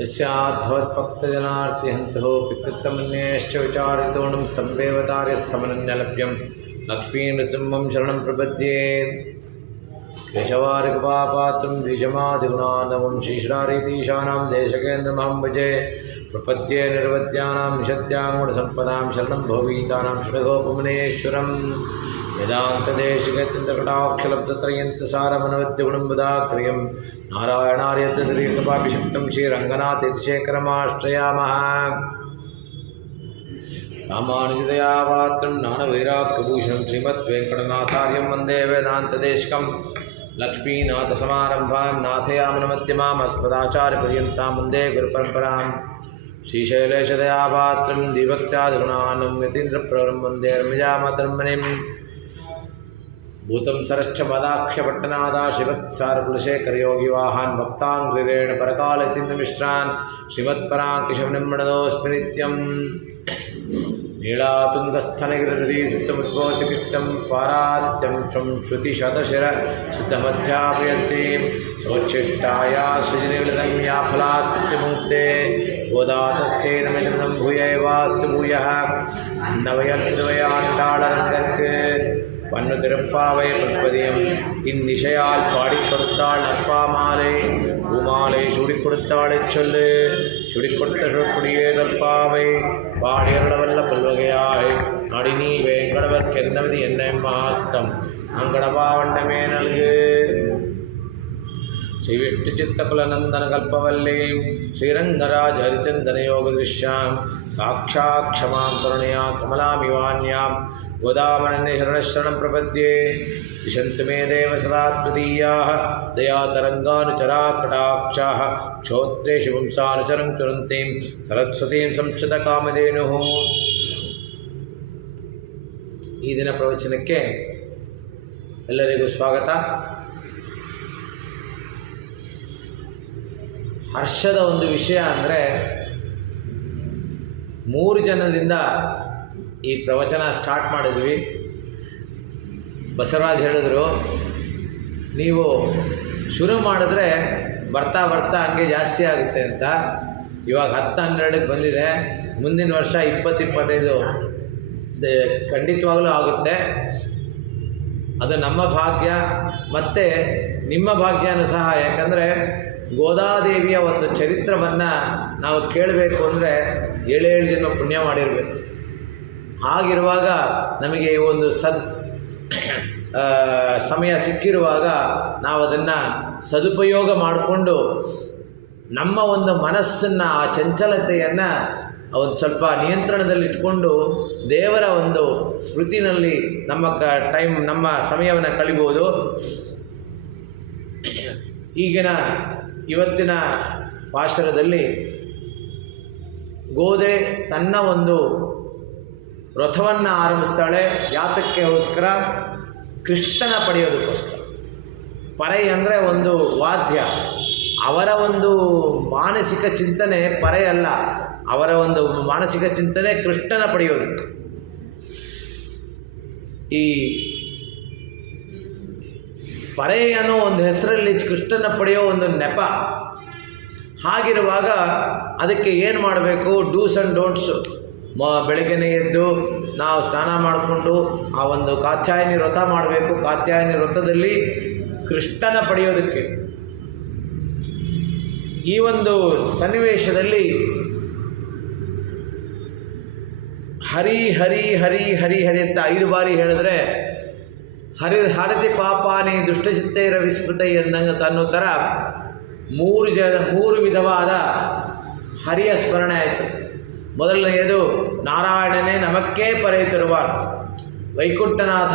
यस्याद्भवत्भक्तजनार्तिहन्तः पितृत्तमन्येश्च विचारितोणं स्तम्भेवतार्यस्तमनन्यलभ्यं लक्ष्मीनृसिंहं शरणं प्रपद्ये। केशवारिकपापात्रं द्विजमादिगुणानवं श्रीश्रारीतीशानां देशकेन्द्रमहं भजे। प्रपद्ये निर्वद्यानां निषत्याङ्गुणसम्पदां शरणं भवभीतानां षडगोपमुनेश्वरं। वेदान्तदेशिकचिन्तकटाक्षलब्धत्रयन्तसारमनवद्यगुणं वदाक्रियं नारायणार्यतदीर्घपापिशक्तं श्रीरङ्गनाथेतिशेखरमाश्रयामः। रामानुजदयापात्रं ज्ञानवैराग्यभूषणं श्रीमद्वेङ्कटनाथार्यं वन्दे वेदान्तदेशिकं। लक्ष्मीनाथसमारम्भां नाथयामुनमध्यमाम् अस्मदाचार्यपर्यन्तां वन्दे गुरुपरम्परां। श्रीशैलेशदयापात्रं दिभक्त्यादिगुणानं यतीन्द्रप्रवरं वन्दे रम्यजामातर्मणिं। भूतं सरश्च मदाक्षपट्टनादा श्रीवत्सारकुलशेखरयोगिवाहान् भक्ताङ्ग्रिरेण परकालयतीन्द्रमिश्रान् श्रीमत्पराङ्किशमुनिं नित्यं। नीलातुङ्गस्थनगिरिधरी सुप्तमुद्भवतिकृष्टं पारात्यं चं श्रुतिशतशिरसिद्धमध्यापयन्तीं सोच्छिष्टाया सृजनिलतं या फलात् कृत्यमुक्ते गोदातस्यै नमिदं भूयैवास्तु भूयः नवयद्वयाण्डाळरङ्गर्के पन्नु तिरुप्पाவை பற்பதியம் இந்நிஷையால் பாடிக் கொடுத்தாள் நற்பாமாலை பூமாலை சூடிக் கொடுத்தாளைச் சொல்லு சுடிக் கொடுத்த சொற்குடியே தற்பாவை பாடியருளவல்ல பல்வகையாய் நடினி வேங்கடவர்க்கென்னவது என்ன மாத்தம் அங்கடபாவண்டமே நல்கு श्रीविष्णु चित्तकुलनंदन कल्पवल्लीं श्रीरंगराज हरिचंदन योग दृश्यां साक्षात् क्षमां करुणया कमलामिवान्यां गोदावनन्य शरणशरणं प्रपद्ये। दिशन्तु मे देव सदा त्वदीयाः दयातरङ्गानुचरा कटाक्षाः क्षोत्रेषु पुंसानुचरं चुरन्तीं सरस्वतीं संस्कृतकामधेनुः। ಈ ದಿನ ಪ್ರವಚನಕ್ಕೆ ಎಲ್ಲರಿಗೂ ಸ್ವಾಗತ. ಹರ್ಷದ ಒಂದು ವಿಷಯ ಅಂದರೆ 3 ಜನದಿಂದ ಈ ಪ್ರವಚನ ಸ್ಟಾರ್ಟ್ ಮಾಡಿದ್ವಿ. ಬಸವರಾಜ್ ಹೇಳಿದ್ರು, ನೀವು ಶುರು ಮಾಡಿದ್ರೆ ಬರ್ತಾ ಬರ್ತಾ ಹಂಗೆ ಜಾಸ್ತಿ ಆಗುತ್ತೆ ಅಂತ. ಇವಾಗ 10-12ಕ್ಕೆ ಬಂದಿದೆ. ಮುಂದಿನ ವರ್ಷ 20-25 ಖಂಡಿತವಾಗಲೂ ಆಗುತ್ತೆ. ಅದು ನಮ್ಮ ಭಾಗ್ಯ ಮತ್ತು ನಿಮ್ಮ ಭಾಗ್ಯನೂ ಸಹ. ಯಾಕಂದರೆ ಗೋದಾದೇವಿಯ ಒಂದು ಚರಿತ್ರವನ್ನು ನಾವು ಕೇಳಬೇಕು ಅಂದರೆ 7 ಜನ್ಮ ಪುಣ್ಯ ಮಾಡಿರಬೇಕು. ಹಾಗಿರುವಾಗ ನಮಗೆ ಈ ಒಂದು ಸಮಯ ಸಿಕ್ಕಿರುವಾಗ ನಾವು ಅದನ್ನು ಸದುಪಯೋಗ ಮಾಡಿಕೊಂಡು ನಮ್ಮ ಒಂದು ಮನಸ್ಸನ್ನು, ಆ ಚಂಚಲತೆಯನ್ನು ಒಂದು ಸ್ವಲ್ಪ ನಿಯಂತ್ರಣದಲ್ಲಿಟ್ಕೊಂಡು ದೇವರ ಒಂದು ಸ್ಮೃತಿನಲ್ಲಿ ನಮ್ಮ ಸಮಯವನ್ನು ಕಳಿಬೋದು. ಇವತ್ತಿನ ಪಾಶರದಲ್ಲಿ ಗೋದೆ ತನ್ನ ಒಂದು ರಥವನ್ನು ಆರಂಭಿಸ್ತಾಳೆ. ಯಾತಕ್ಕೋಸ್ಕರ? ಕೃಷ್ಣನ ಪಡೆಯೋದಕ್ಕೋಸ್ಕರ. ಪರೈ ಅಂದರೆ ಒಂದು ವಾದ್ಯ. ಅವರ ಒಂದು ಮಾನಸಿಕ ಚಿಂತನೆ ಪರೈ ಅಲ್ಲ, ಅವರ ಒಂದು ಮಾನಸಿಕ ಚಿಂತನೆ ಕೃಷ್ಣನ ಪಡೆಯೋದು. ಈ ಪರೈ ಅನ್ನೋ ಒಂದು ಹೆಸರಲ್ಲಿ ಕೃಷ್ಣನ ಪಡೆಯೋ ಒಂದು ನೆಪ. ಹಾಗಿರುವಾಗ ಅದಕ್ಕೆ ಏನು ಮಾಡಬೇಕು? Dos and don'ts. ಬೆಳಗ್ಗೆನೇ ಎದ್ದು ನಾವು ಸ್ನಾನ ಮಾಡಿಕೊಂಡು ಆ ಒಂದು ಕಾತ್ಯಾಯನಿ ವ್ರತ ಮಾಡಬೇಕು. ಕಾತ್ಯಾಯನಿ ವ್ರತದಲ್ಲಿ ಕೃಷ್ಣನ ಪಡೆಯೋದಕ್ಕೆ ಈ ಒಂದು ಸನ್ನಿವೇಶದಲ್ಲಿ ಹರಿ ಹರಿ ಹರಿ ಹರಿ ಹರಿ ಅಂತ 5 ಬಾರಿ ಹೇಳಿದ್ರೆ ಹರತಿ ಪಾಪಾನಿ ದುಷ್ಟಚಿತ್ತೈರ ವಿಸ್ಮೃತೈ ಎಂದಂಗೆ ತನ್ನೋ ಥರ 3 ವಿಧವಾದ ಹರಿಯ ಸ್ಮರಣೆ ಆಯಿತು. ಮೊದಲನೆಯದು ನಾರಾಯಣನೇ ನಮಕ್ಕೇ ಪರೈ ತರುವಾರ್ ವೈಕುಂಠನಾಥ.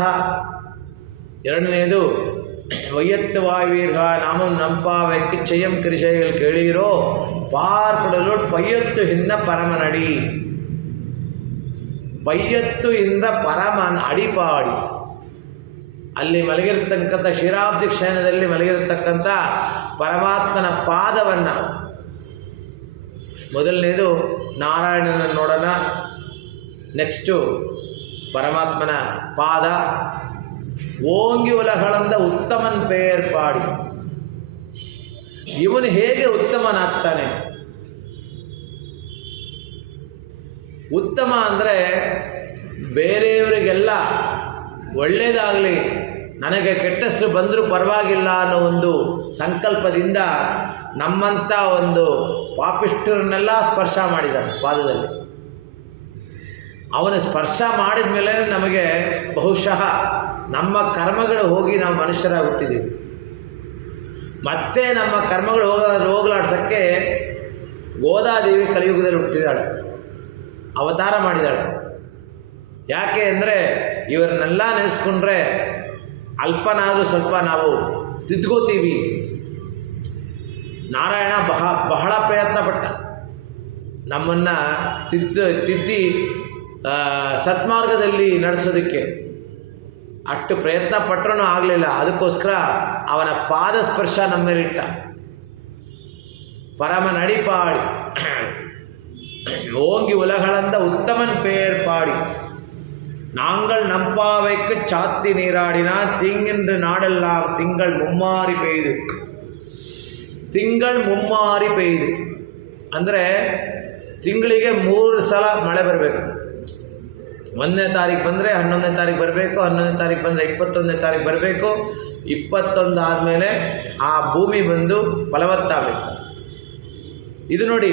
ಎರಡನೆಯದು ವೈಯತ್ತು ವಾಯುವೀರ್ಘ ನಾಮಂ ನಂಪಾವೆಕ್ಕೆ ಚಯಂ ಕರಿಶೈಗಳು ಕೇಳಿರೋ ಪಾರ್ಪಡಲು ಪಯ್ಯತ್ತು ಹಿಂದ ಪರಮನಡಿ. ಪಯ್ಯತ್ತು ಇಂದ ಪರಮನ ಅಡಿಪಾಡಿ. ಅಲ್ಲಿ ಮಲಗಿರತಕ್ಕಂಥ ಕ್ಷೀರಾಬ್ಧಿ ಶಯನದಲ್ಲಿ ಮಲಗಿರತಕ್ಕಂಥ ಪರಮಾತ್ಮನ ಪಾದವನ್ನು, ಮೊದಲನೇದು ನಾರಾಯಣನ ನೋಡೋಣ. ನೆಕ್ಸ್ಟು ಪರಮಾತ್ಮನ ಪಾದ. ಓಂಗಿ ಉಲಗಳಂದ ಉತ್ತಮನ್ ಪೇರ್ಪಾಡಿ. ಇವನು ಹೇಗೆ ಉತ್ತಮನಾಗ್ತಾನೆ? ಉತ್ತಮ ಅಂದರೆ ಬೇರೆಯವರಿಗೆಲ್ಲ ಒಳ್ಳೆಯದಾಗಲಿ, ನನಗೆ ಕೆಟ್ಟಷ್ಟು ಬಂದರೂ ಪರವಾಗಿಲ್ಲ ಅನ್ನೋ ಒಂದು ಸಂಕಲ್ಪದಿಂದ ನಮ್ಮಂಥ ಒಂದು ಪಾಪಿಷ್ಠರನ್ನೆಲ್ಲ ಸ್ಪರ್ಶ ಮಾಡಿದ್ದಾನೆ ಪಾದದಲ್ಲಿ. ಅವನ ಸ್ಪರ್ಶ ಮಾಡಿದ ಮೇಲೆ ನಮಗೆ ಬಹುಶಃ ನಮ್ಮ ಕರ್ಮಗಳು ಹೋಗಿ ನಾವು ಮನುಷ್ಯರಾಗಿ ಹುಟ್ಟಿದ್ದೀವಿ. ಮತ್ತೆ ನಮ್ಮ ಕರ್ಮಗಳು ಹೋಗಲಾಡ್ಸೋಕ್ಕೆ ಗೋದಾದೇವಿ ಕಲಿಯುಗದಲ್ಲಿ ಹುಟ್ಟಿದಾಳೆ, ಅವತಾರ ಮಾಡಿದಾಳೆ. ಯಾಕೆ ಅಂದರೆ ಇವರನ್ನೆಲ್ಲ ನೆನೆಸ್ಕೊಂಡ್ರೆ ಅಲ್ಪನಾದರೂ ಸ್ವಲ್ಪ ನಾವು ತಿದ್ಕೋತೀವಿ. ನಾರಾಯಣ ಬಹಳ ಪ್ರಯತ್ನ ಪಟ್ಟ ನಮ್ಮನ್ನು ತಿದ್ದಿ ಸತ್ಮಾರ್ಗದಲ್ಲಿ ನಡೆಸೋದಕ್ಕೆ. ಅಷ್ಟು ಪ್ರಯತ್ನ ಪಟ್ಟರೂ ಆಗಲಿಲ್ಲ. ಅದಕ್ಕೋಸ್ಕರ ಅವನ ಪಾದ ಸ್ಪರ್ಶ ನಮ್ಮ ಮೇಲಿಟ್ಟ. ಪರಮ ನಡಿಪಾಡಿ ஓங்கி உலகளந்த உத்தமன் பெயர் பாடி நாங்கள் நம்பாவைக்கு சாத்தி நீராடினார் தீங்கின்று நாடெல்லாம் திங்கள் மும்மாರಿ பெய்ದು. ತಿಂಗಳು ಮುಮ್ಮಾರಿ பெய்ದು ಅಂದರೆ ತಿಂಗಳಿಗೆ 3 ಸಲ ಮಳೆ ಬರಬೇಕು. 1ನೇ ತಾರೀಕು ಬಂದರೆ 11ನೇ ತಾರೀಕು ಬರಬೇಕು, 11ನೇ ತಾರೀಕು ಬಂದರೆ 21ನೇ ತಾರೀಕು ಬರಬೇಕು, 21 ಆದಮೇಲೆ ಆ ಭೂಮಿ ಬಂದು ಫಲವತ್ತಾಗಬೇಕು. ಇದು ನೋಡಿ,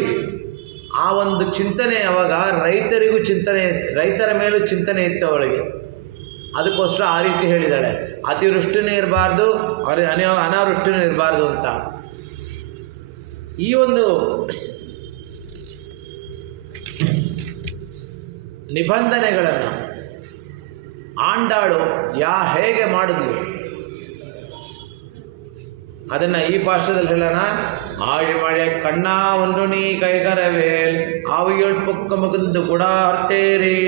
ಆ ಒಂದು ಚಿಂತನೆ ಅವಾಗ ರೈತರಿಗೂ ಚಿಂತನೆ, ರೈತರ ಮೇಲೂ ಚಿಂತನೆ ಇತ್ತು ಅವಳಿಗೆ. ಅದಕ್ಕೋಸ್ಕರ ಆ ರೀತಿ ಹೇಳಿದ್ದಾಳೆ, ಅತಿವೃಷ್ಟಿನೂ ಇರಬಾರ್ದು, ಅನಾವೃಷ್ಟಿನೂ ಇರಬಾರ್ದು ಅಂತ. ಈ ಒಂದು ನಿಬಂಧನೆಗಳನ್ನು ಆಂಡಾಳು ಹೇಗೆ ಮಾಡಿದ್ಲು ಅದನ್ನು ಈ ಭಾಷೆಯಲ್ಲಿ ಹೇಳೋಣ. ஆழிமழை கண்ணா ஒன்று நீ கைகரவேல் ஆவியுள் புக்க முகுந்து குடார்த்தேரி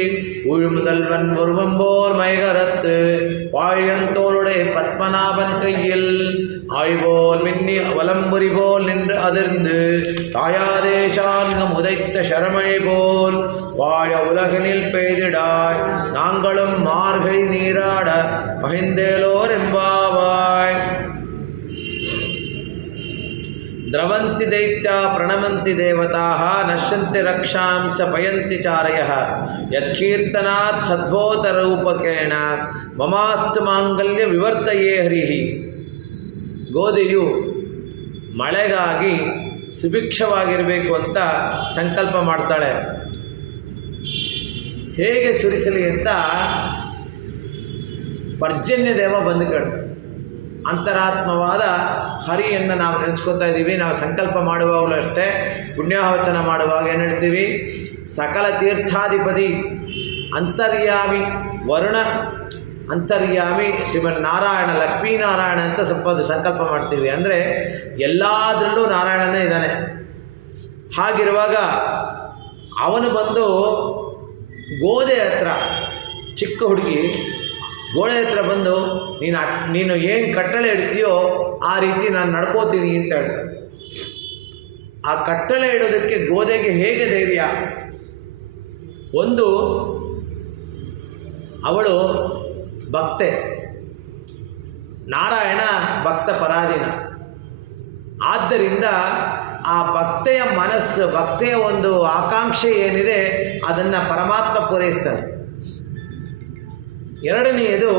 ஊழு முதல்வன் உருவம் போல் மைகரத்து வாழியந்தோளுடைய பத்மநாபன் கையில் ஆழிபோல் மின்னி வலம்புரி போல் நின்று அதிர்ந்து தாயாதேசாங்கம் உதைத்த சரமழை போல் வாழ உலகனில் பெய்திடாய் நாங்களும் மார்கழி நீராட மகிழ்ந்தேலோர் எம்பாவாய். द्रवन्ति दैत्या प्रणमन्ति देवताः नश्यन्ति रक्षांस पयन्ति चारयः यत्कीर्तनात् सद्भोतरूपकेण ममास्तु मांगल्य विवर्तये हरिः. ಗೋಧಿಯು ಮಳೆಗಾಗಿ ಸುಭಿಕ್ಷವಾಗಿರಬೇಕು ಅಂತ ಸಂಕಲ್ಪ ಮಾಡ್ತಾಳೆ. ಹೇಗೆ ಸುರಿಸಲಿ ಅಂತ ಪರ್ಜನ್ಯ ದೇವ ಬಂದು ಕೇಳ್ತಾನೆ. ಅಂತರಾತ್ಮವಾದ ಹರಿಯನ್ನು ನಾವು ನೆನೆಸ್ಕೊತಾ ಇದ್ದೀವಿ. ನಾವು ಸಂಕಲ್ಪ ಮಾಡುವಾಗಲೂ ಅಷ್ಟೇ, ಪುಣ್ಯಾಹವಚನ ಮಾಡುವಾಗ ಏನು ಹೇಳ್ತೀವಿ? ಸಕಲ ತೀರ್ಥಾಧಿಪತಿ ಅಂತರ್ಯಾಮಿ ವರುಣ ಅಂತರ್ಯಾಮಿ ಶ್ರೀಮನ್ನಾರಾಯಣ ಲಕ್ಷ್ಮೀನಾರಾಯಣ ಅಂತ ಸಂಕಲ್ಪ ಮಾಡ್ತೀವಿ. ಅಂದರೆ ಎಲ್ಲದರಲ್ಲೂ ನಾರಾಯಣನೇ ಇದ್ದಾನೆ. ಹಾಗಿರುವಾಗ ಅವನು ಬಂದು ಗೋದೆ ಹತ್ರ, ಚಿಕ್ಕ ಹುಡುಗಿ ಗೋಡೆ ಹತ್ರ ಬಂದು ನೀನು ಏನು ಕಟ್ಟಳೆ ಇಡ್ತೀಯೋ ಆ ರೀತಿ ನಾನು ನಡ್ಕೋತೀನಿ ಅಂತ ಹೇಳ್ತಾನೆ. ಆ ಕಟ್ಟಳೆ ಇಡೋದಕ್ಕೆ ಗೋದೆಗೆ ಹೇಗೆ ಧೈರ್ಯ? ಒಂದು, ಅವಳು ಭಕ್ತೆ, ನಾರಾಯಣ ಭಕ್ತ ಪರಾಧೀನ. ಆದ್ದರಿಂದ ಆ ಭಕ್ತೆಯ ಮನಸ್ಸು, ಭಕ್ತೆಯ ಒಂದು ಆಕಾಂಕ್ಷೆ ಏನಿದೆ ಅದನ್ನು ಪರಮಾತ್ಮ ಪೂರೈಸ್ತಾನೆ. ಎರಡನೆಯದು,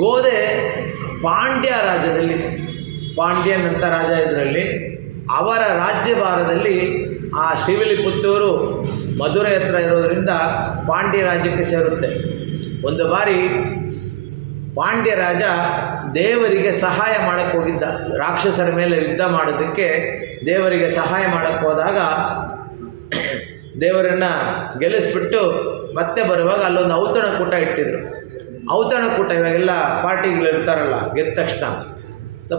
ಗೋದೆ ಪಾಂಡ್ಯ ರಾಜ್ಯದಲ್ಲಿ, ಪಾಂಡ್ಯನ್ ಅಂತ ರಾಜ ಇದರಲ್ಲಿ, ಅವರ ರಾಜ್ಯಭಾರದಲ್ಲಿ ಆ ಶ್ರೀವಿಲ್ಲಿಪುತ್ತೂರು ಮಧುರೆ ಹತ್ರ ಇರೋದರಿಂದ ಪಾಂಡ್ಯ ರಾಜ್ಯಕ್ಕೆ ಸೇರುತ್ತೆ. ಒಂದು ಬಾರಿ ಪಾಂಡ್ಯ ರಾಜ ದೇವರಿಗೆ ಸಹಾಯ ಮಾಡೋಕ್ಕೆ ಹೋಗಿದ್ದ. ರಾಕ್ಷಸರ ಮೇಲೆ ಯುದ್ಧ ಮಾಡೋದಕ್ಕೆ ದೇವರಿಗೆ ಸಹಾಯ ಮಾಡೋಕ್ಕೆ ಹೋದಾಗ ದೇವರನ್ನು ಗೆಲ್ಲಿಸ್ಬಿಟ್ಟು ಮತ್ತೆ ಬರುವಾಗ ಅಲ್ಲೊಂದು ಔತಣಕೂಟ ಇಟ್ಟಿದ್ರು. ಔತಣಕೂಟ ಇವಾಗೆಲ್ಲ ಪಾರ್ಟಿಗಳು ಇರ್ತಾರಲ್ಲ, ಗೆದ್ದ ತಕ್ಷಣ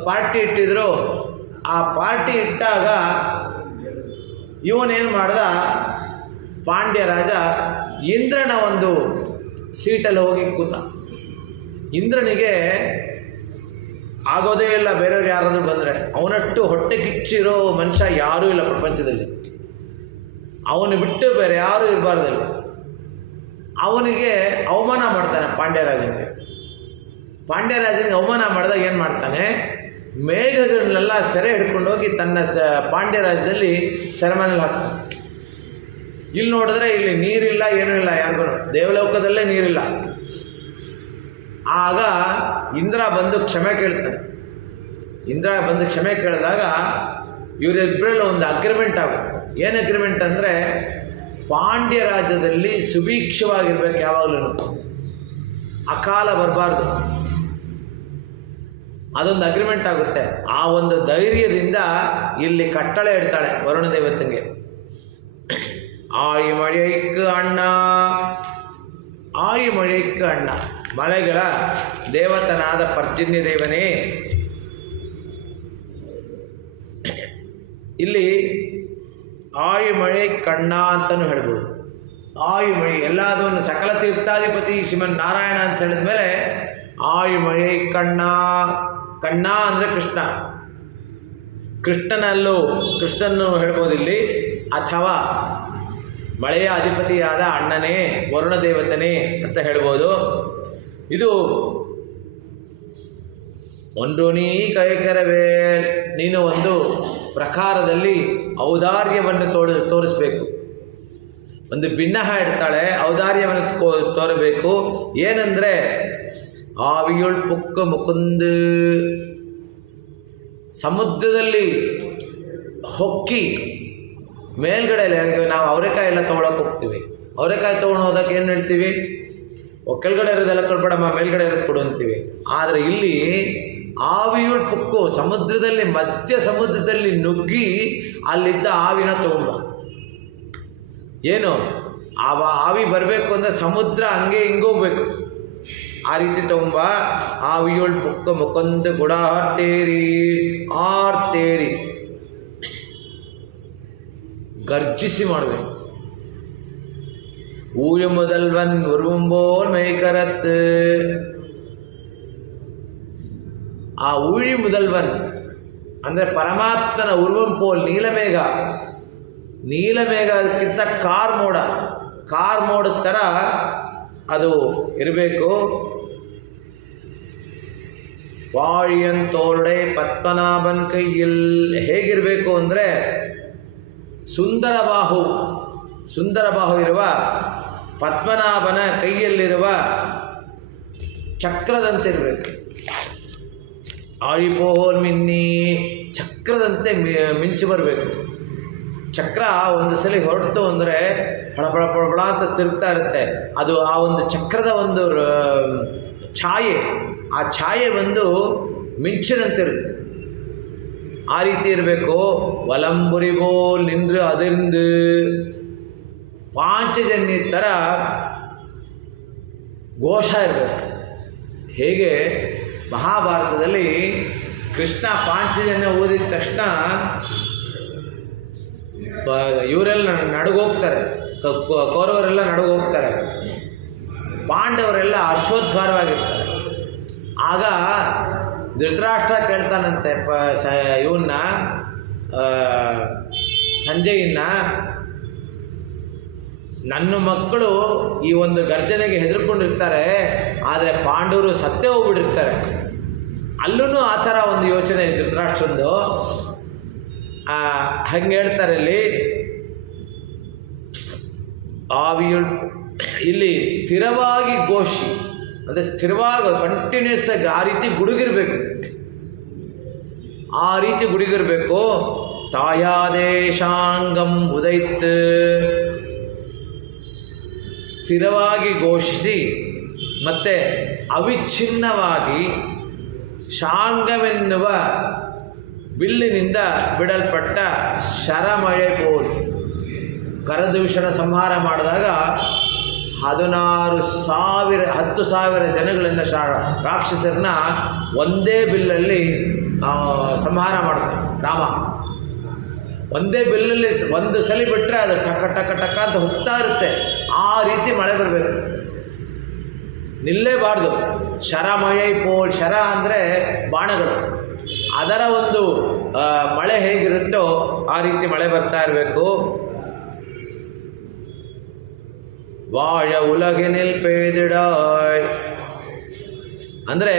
ಪಾರ್ಟಿ ಇಟ್ಟಿದ್ರು. ಆ ಪಾರ್ಟಿ ಇಟ್ಟಾಗ ಇವನೇನು ಮಾಡ್ದ, ಪಾಂಡ್ಯ ರಾಜ ಇಂದ್ರನ ಒಂದು ಸೀಟಲ್ಲಿ ಹೋಗಿ ಕೂತ. ಇಂದ್ರನಿಗೆ ಆಗೋದೇ ಇಲ್ಲ ಬೇರೆಯವ್ರು ಯಾರಾದರೂ ಬಂದರೆ. ಅವನಷ್ಟು ಹೊಟ್ಟೆ ಕಿಚ್ಚಿರೋ ಮನುಷ್ಯ ಯಾರೂ ಇಲ್ಲ ಪ್ರಪಂಚದಲ್ಲಿ. ಅವನು ಬಿಟ್ಟು ಬೇರೆ ಯಾರೂ ಇರಬಾರ್ದಲ್ಲಿ. ಅವನಿಗೆ ಅವಮಾನ ಮಾಡ್ತಾನೆ ಪಾಂಡ್ಯರಾಜನಿಗೆ. ಪಾಂಡ್ಯರಾಜನಿಗೆ ಅವಮಾನ ಮಾಡಿದಾಗ ಏನು ಮಾಡ್ತಾನೆ, ಮೇಘಗಳನ್ನೆಲ್ಲ ಸೆರೆ ಹಿಡ್ಕೊಂಡೋಗಿ ತನ್ನ ಪಾಂಡ್ಯರಾಜ್ಯದಲ್ಲಿ ಸೆರೆಮನೆಯಲ್ಲಿ ಹಾಕ್ತಾನೆ. ಇಲ್ಲಿ ನೋಡಿದ್ರೆ ಇಲ್ಲಿ ನೀರಿಲ್ಲ, ಏನೂ ಇಲ್ಲ, ಯಾರಿಗೂ ದೇವಲೋಕದಲ್ಲೇ ನೀರಿಲ್ಲ. ಆಗ ಇಂದ್ರ ಬಂದು ಕ್ಷಮೆ ಕೇಳ್ತಾನೆ. ಇಂದ್ರ ಬಂದು ಕ್ಷಮೆ ಕೇಳಿದಾಗ ಇವರಿಬ್ಬರಲ್ಲಿ ಒಂದು ಅಗ್ರಿಮೆಂಟ್ ಆಗುತ್ತೆ. ಏನು ಅಗ್ರಿಮೆಂಟ್ ಅಂದರೆ, ಪಾಂಡ್ಯ ರಾಜ್ಯದಲ್ಲಿ ಸುಭೀಕ್ಷವಾಗಿರ್ಬೇಕು, ಯಾವಾಗಲೂ ಅಕಾಲ ಬರಬಾರ್ದು. ಅದೊಂದು ಅಗ್ರಿಮೆಂಟ್ ಆಗುತ್ತೆ. ಆ ಒಂದು ಧೈರ್ಯದಿಂದ ಇಲ್ಲಿ ಕಟ್ಟಳೆ ಇಡ್ತಾಳೆ ವರುಣ ದೇವತೆಗೆ. ಆಯಿ ಮಳೆಯಕ್ಕೆ ಅಣ್ಣ, ಆಯಿ ಮಳೆಯಕ್ಕೆ ಅಣ್ಣ, ಮಳೆಗಳ ದೇವತನಾದ ಪರ್ಜನ್ಯ ದೇವನೇ. ಇಲ್ಲಿ ಆಯಿ ಮಳೆ ಕಣ್ಣ ಅಂತಲೂ ಹೇಳ್ಬೋದು. ಆಯು ಮಳೆ ಎಲ್ಲದನ್ನು ಸಕಲ ತೀರ್ಥಾಧಿಪತಿ ಶ್ರೀಮನ್ ನಾರಾಯಣ ಅಂತ ಹೇಳಿದ ಮೇಲೆ ಆಯು ಮಳೆ ಕಣ್ಣ. ಕಣ್ಣ ಅಂದರೆ ಕೃಷ್ಣ. ಕೃಷ್ಣನ್ನು ಹೇಳ್ಬೋದು ಇಲ್ಲಿ. ಅಥವಾ ಮಳೆಯ ಅಧಿಪತಿಯಾದ ಅಣ್ಣನೇ, ವರುಣ ದೇವತನೇ ಅಂತ ಹೇಳ್ಬೋದು. ಇದು ಒಂದು ನೀ ಕೈಕರವೇ, ನೀನು ಒಂದು ಪ್ರಕಾರದಲ್ಲಿ ಔದಾರ್ಯವನ್ನು ತೋರಿಸ್ಬೇಕು. ಒಂದು ಭಿನ್ನಹ ಇಡ್ತಾಳೆ, ಔದಾರ್ಯವನ್ನು ತೋರಬೇಕು. ಏನಂದರೆ, ಆವಿಯುಳ್ ಪುಕ್ಕ ಮುಕುಂದು, ಸಮುದ್ರದಲ್ಲಿ ಹೊಕ್ಕಿ ಮೇಲ್ಗಡೆ ನಾವು ಅವರೆಕಾಯಿ ಎಲ್ಲ ತೊಗೊಳಕ್ಕೆ ಹೋಗ್ತೀವಿ. ಅವರೆಕಾಯಿ ತೊಗೊಂಡು ಹೋದಾಗ ಏನು ಹೇಳ್ತೀವಿ, ಕೆಳಗಡೆ ಇರೋದೆಲ್ಲ ಕೊಡ್ಬೇಡಮ್ಮ, ಮೇಲ್ಗಡೆ ಇರೋದು ಕೊಡು ಅಂತೀವಿ. ಆದರೆ ಇಲ್ಲಿ ಆವಿಯುಳ್ ಪುಕ್ಕು, ಸಮುದ್ರದಲ್ಲಿ ಮಧ್ಯ ಸಮುದ್ರದಲ್ಲಿ ನುಗ್ಗಿ ಅಲ್ಲಿದ್ದ ಆವಿನ ತೊಗೊಂಡ. ಏನು ಆವಿ ಬರಬೇಕು ಅಂದರೆ ಸಮುದ್ರ ಹಂಗೆ ಹಿಂಗೋಗ್ಬೇಕು, ಆ ರೀತಿ ತೊಗೊಂಬ. ಆವಿಯುಳ್ ಪುಕ್ಕ ಮುಕುಂದ ಗುಡ ಆರ್ತೇರಿ, ಆರ್ತೇರಿ ಗರ್ಜಿಸಿ ಮಾಡಬೇಕು. ಊಳು ಮೊದಲ್ವನ್ ಉರುಂಬೋಲ್ ಮೈಕರತ್, ಆ ಊಳಿ ಮೊದಲ್ವನ್ ಅಂದರೆ ಪರಮಾತ್ಮನ ಉರುವಂಪೋಲ್ ನೀಲಮೇಘ. ನೀಲಮೇಘ ಅದಕ್ಕಿಂತ ಕಾರ್ ಮೋಡದ ಥರ ಅದು ಇರಬೇಕು. ವಾಳಿಯಂತೋರ್ಡೆ ಪದ್ಮನಾಭನ್ ಕೈಯಿಲ್, ಹೇಗಿರಬೇಕು ಅಂದರೆ ಸುಂದರ ಬಾಹು ಇರುವ ಪದ್ಮನಾಭನ ಕೈಯಲ್ಲಿರುವ ಚಕ್ರದಂತೆ ಇರಬೇಕು. ಆಳಿಪೋಲ್ ಮಿನ್ನಿ, ಚಕ್ರದಂತೆ ಮಿಂಚು ಬರಬೇಕು. ಚಕ್ರ ಒಂದು ಸಲ ಹೊರಡ್ತು ಅಂದರೆ ಫಳ ಅಂತ ತಿರುಗ್ತಾ ಇರುತ್ತೆ. ಅದು ಆ ಒಂದು ಚಕ್ರದ ಒಂದು ಛಾಯೆ, ಆ ಛಾಯೆ ಒಂದು ಮಿಂಚಿನಂತಿರುತ್ತೆ. ಆ ರೀತಿ ಇರಬೇಕು. ಒಲಂಬುರಿಬೋಲ್ ನಿಂದ್ರು ಅದರಿಂದ ಪಾಂಚಜನ್ಯ ಥರ ಘೋಷ ಇರಬೇಕು. ಹೇಗೆ ಮಹಾಭಾರತದಲ್ಲಿ ಕೃಷ್ಣ ಪಾಂಚಜನ್ಯ ಓದಿದ ತಕ್ಷಣ ಇವರೆಲ್ಲ ನಡುಗೋಗ್ತಾರೆ, ಕೌರವರೆಲ್ಲ ನಡುಗೋಗ್ತಾರೆ, ಪಾಂಡವರೆಲ್ಲ ಹರ್ಷೋದ್ಗಾರವಾಗಿರ್ತಾರೆ. ಆಗ ಧೃತರಾಷ್ಟ್ರ ಕೇಳ್ತಾನಂತೆ ಇವನ್ನ ಸಂಜಯನ್ನ, ನನ್ನ ಮಕ್ಕಳು ಈ ಒಂದು ಗರ್ಜನೆಗೆ ಹೆದರ್ಕೊಂಡಿರ್ತಾರೆ, ಆದರೆ ಪಾಂಡವರು ಸತ್ತೇ ಹೋಗ್ಬಿಟ್ಟಿರ್ತಾರೆ. ಅಲ್ಲೂ ಆ ಥರ ಒಂದು ಯೋಚನೆ ಧೃತರಾಷ್ಟ್ರಂದು. ಹಂಗೆ ಹೇಳ್ತಾರೆ ಇಲ್ಲಿ. ಆವಿಯುಳ್ ಇಲ್ಲಿ ಸ್ಥಿರವಾಗಿ ಘೋಷಿ ಅಂದರೆ ಸ್ಥಿರವಾಗಿ ಕಂಟಿನ್ಯೂಸ್ ಆಗಿ ಆ ರೀತಿ ಗುಡುಗಿರಬೇಕು. ಆ ರೀತಿ ಗುಡುಗಿರಬೇಕು. ತಾಯಾದೇಶಾಂಗಂ ಉದಯಿತ್, ಸ್ಥಿರವಾಗಿ ಘೋಷಿಸಿ ಮತ್ತು ಅವಿಚ್ಛಿನ್ನವಾಗಿ ಶಾಂಗವೆನ್ನುವ ಬಿಲ್ಲಿನಿಂದ ಬಿಡಲ್ಪಟ್ಟ ಶರಮಳೆ ಪೋಲ್, ಕರದೂಷಣ ಸಂಹಾರ ಮಾಡಿದಾಗ 10,000 ಜನಗಳನ್ನು ರಾಕ್ಷಸರನ್ನ ಒಂದೇ ಬಿಲ್ಲಲ್ಲಿ ಸಂಹಾರ ಮಾಡ್ತಾರೆ ರಾಮ. ಒಂದೇ ಬಿಲ್ಲಲ್ಲಿ ಒಂದು ಸಲ ಬಿಟ್ಟರೆ ಅದು ಟಕ ಟಕ ಟಕ ಅಂತ ಹೋಗ್ತಾ ಇರುತ್ತೆ. ಆ ರೀತಿ ಮಳೆ ಬರಬೇಕು, ನಿಲ್ಲೇಬಾರ್ದು. ಶರಮಳೆ ಪೋಲ್, ಶರ ಅಂದರೆ ಬಾಣಗಳು, ಅದರ ಒಂದು ಮಳೆ ಹೇಗಿರುತ್ತೋ ಆ ರೀತಿ ಮಳೆ ಬರ್ತಾ ಇರಬೇಕು. ವಾಳ ಉಲಗಿನಿಲ್ ಪೇದಿಡಾಯ್ ಅಂದರೆ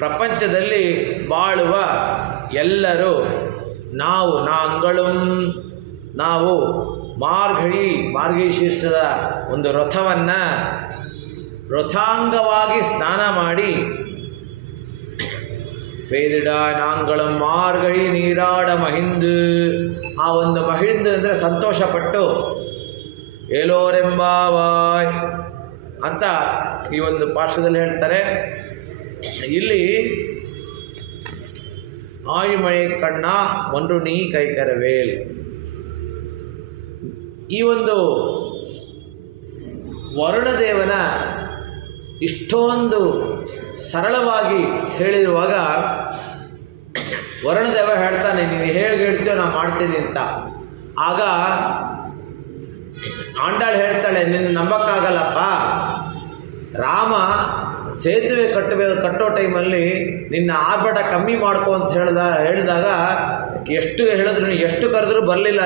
ಪ್ರಪಂಚದಲ್ಲಿ ಬಾಳುವ ಎಲ್ಲರೂ ನಾವು ಮಾರ್ಗಶೀರ್ಷದ ಒಂದು ರಥವನ್ನು ರಥಾಂಗವಾಗಿ ಸ್ನಾನ ಮಾಡಿ ಬೇದಿಡ ನಾಂಗಳಂ ಮಾರ್ಗಳಿ ನೀರಾಡ ಮಹಿಂದು, ಆ ಒಂದು ಮಹಿಂದು ಅಂದರೆ ಸಂತೋಷಪಟ್ಟು ಏಲೋರೆಂಬಾವಾಯ್ ಅಂತ ಈ ಒಂದು ಪಾಠದಲ್ಲಿ ಹೇಳ್ತಾರೆ. ಇಲ್ಲಿ ಆಯುಮಳೆ ಕಣ್ಣ ಒಂದು ನೀ ಕೈಕರವೇಲ್, ಈ ಒಂದು ವರುಣದೇವನ ಇಷ್ಟೊಂದು ಸರಳವಾಗಿ ಹೇಳಿರುವಾಗ ವರುಣದೇವ ಹೇಳ್ತಾನೆ, ನೀನು ಹೇಗೆ ಹೇಳ್ತೀಯೋ ನಾನು ಮಾಡ್ತೀನಿ ಅಂತ. ಆಗ ಆಂಡಾಳು ಹೇಳ್ತಾಳೆ, ನಿನ್ನ ನಂಬಕ್ಕಾಗಲ್ಲಪ್ಪ, ರಾಮ ಸೇತುವೆ ಕಟ್ಟೋ ಟೈಮಲ್ಲಿ ನಿನ್ನ ಆರ್ಭಟ ಕಮ್ಮಿ ಮಾಡ್ಕೊ ಅಂತ ಹೇಳಿದಾಗ ಎಷ್ಟು ಹೇಳಿದ್ರು ಎಷ್ಟು ಕರೆದ್ರೂ ಬರಲಿಲ್ಲ,